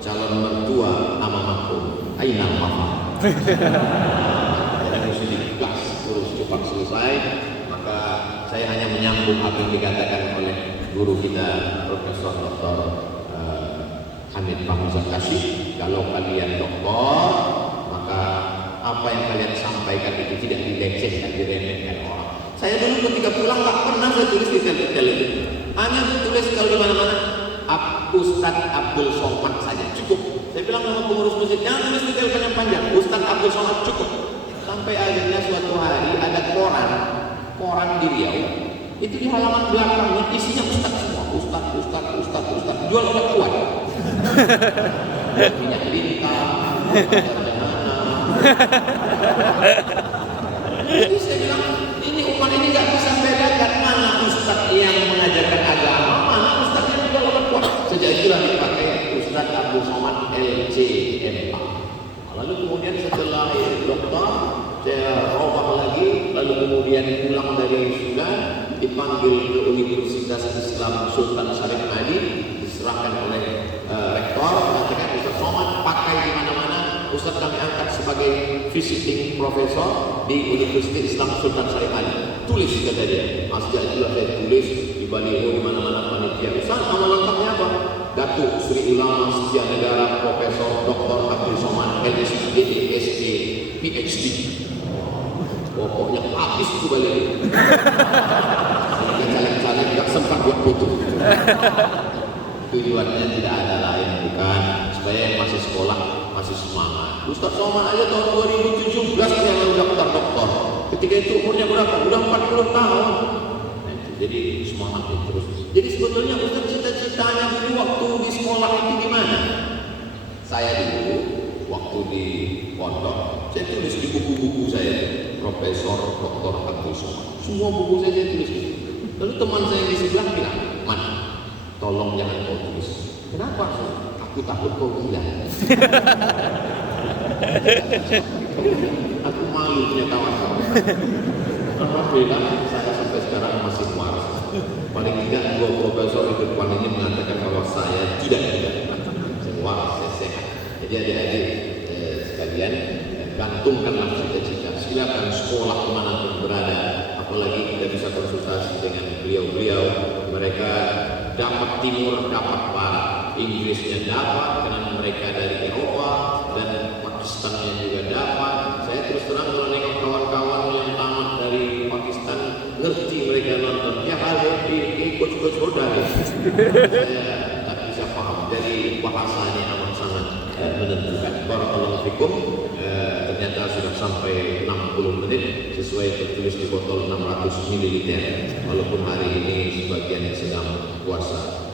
calon mertua amamakum, aina mama. Jadi mesti digas, urus cepat selesai. Maka saya hanya menyambung apa yang dikatakan oleh guru kita Profesor Dr. Hamid Fahmi Zakasi. Kalau kalian doktor, maka apa yang kalian sampaikan itu tidak dilecehkan, diremehkan orang. Saya dulu ketika pulang nggak pernah saya tulis di tel itu. Hanya tulis kalau di mana-mana Ustadz Abdul Somad saja cukup. Saya bilang sama pengurus masjid, jangan tulis detail yang panjang. Ustadz Abdul Somad cukup. Sampai akhirnya suatu hari ada koran di Riau. Itu di halaman belakangnya isinya Ustadz semua. Ustadz. Jual obat kuat. Minyak lintang. Jadi saya bilang, ini umat ini nggak bisa bedakan mana Ustadz yang mengajarkan agama, mana Ustadz yang jual obat kuat. Sejak itulah dipakai Ustadz Abdul Somad LCMA. Lalu kemudian setelah doktor, saya robah lagi, lalu kemudian pulang dari Sudan, dipanggil ke Universitas Islam Sultan Syarif Hadi, diserahkan oleh rektor, mengatakan Ustadz Somad pakai di mana-mana Ustaz kami angkat sebagai visiting profesor di Universitas Islam Sultan Syarif Ali. Tulis kata dia. Sejak itulah saya tulis di baliho di mana-mana panitia. Ustaz, nama lengkapnya apa? Datuk Sri Ulama Setia Negara Profesor Dr. Abdul Somad LSD SC PhD. Pokoknya habis itu baliho. Saya caleg-caleg gak sempat buat foto. Tujuannya tidak ada lain bukan supaya yang masih sekolah masih semangat. Ustaz Somad aja tahun 2017 dia lalu daftar doktor. Ketika itu umurnya berapa? Udah 40 tahun. Jadi semangat terus. Jadi sebetulnya Ustaz cita-citanya dulu waktu di sekolah itu gimana? Saya dulu waktu di pondok, saya tulis di buku-buku saya Profesor Dr. Abdul Somad. Semua buku saya tulis. Lalu teman saya di sebelah bilang, "Man, tolong jangan kau tulis." Kenapa? Aku takut kau gila. Aku malu punya kawan-kawan. Alhamdulillah saya sampai sekarang masih waras. Paling tidak dua profesor di depan ini mengatakan bahwa saya tidak saya waras, saya sehat. Jadi adik-adik sekalian, gantungkanlah cita-cita. Silakan sekolah kemanapun berada. Apalagi kita bisa konsultasi dengan beliau-beliau. Mereka dapat timur, dapat barat. Inggrisnya dapat karena mereka dari Eropa dan Pakistannya juga dapat. Saya terus terang kalau nengok kawan-kawan yang tamat dari Pakistan, ngerti mereka nonton. Ya happy, coach-coach saudara. Saya tak bisa paham. Jadi bahasanya amat sangat menentukan. Barakallahu fikum. Ternyata sudah sampai 60 menit sesuai tertulis di botol 600 ml. Walaupun hari ini sebagian sedang puasa.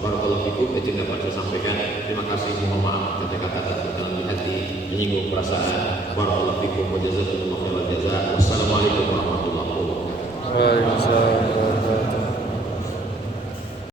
Barakallahu fikum, itu dapat saya sampaikan. Terima kasih, mohon maaf kata-kata dalam hati menyinggung perasaan. Barakallahu fikum wa jazakumullahu khairan jazaa. Wassalamualaikum warahmatullahi wabarakatuh. Waalaikumsalam warahmatullahi wabarakatuh.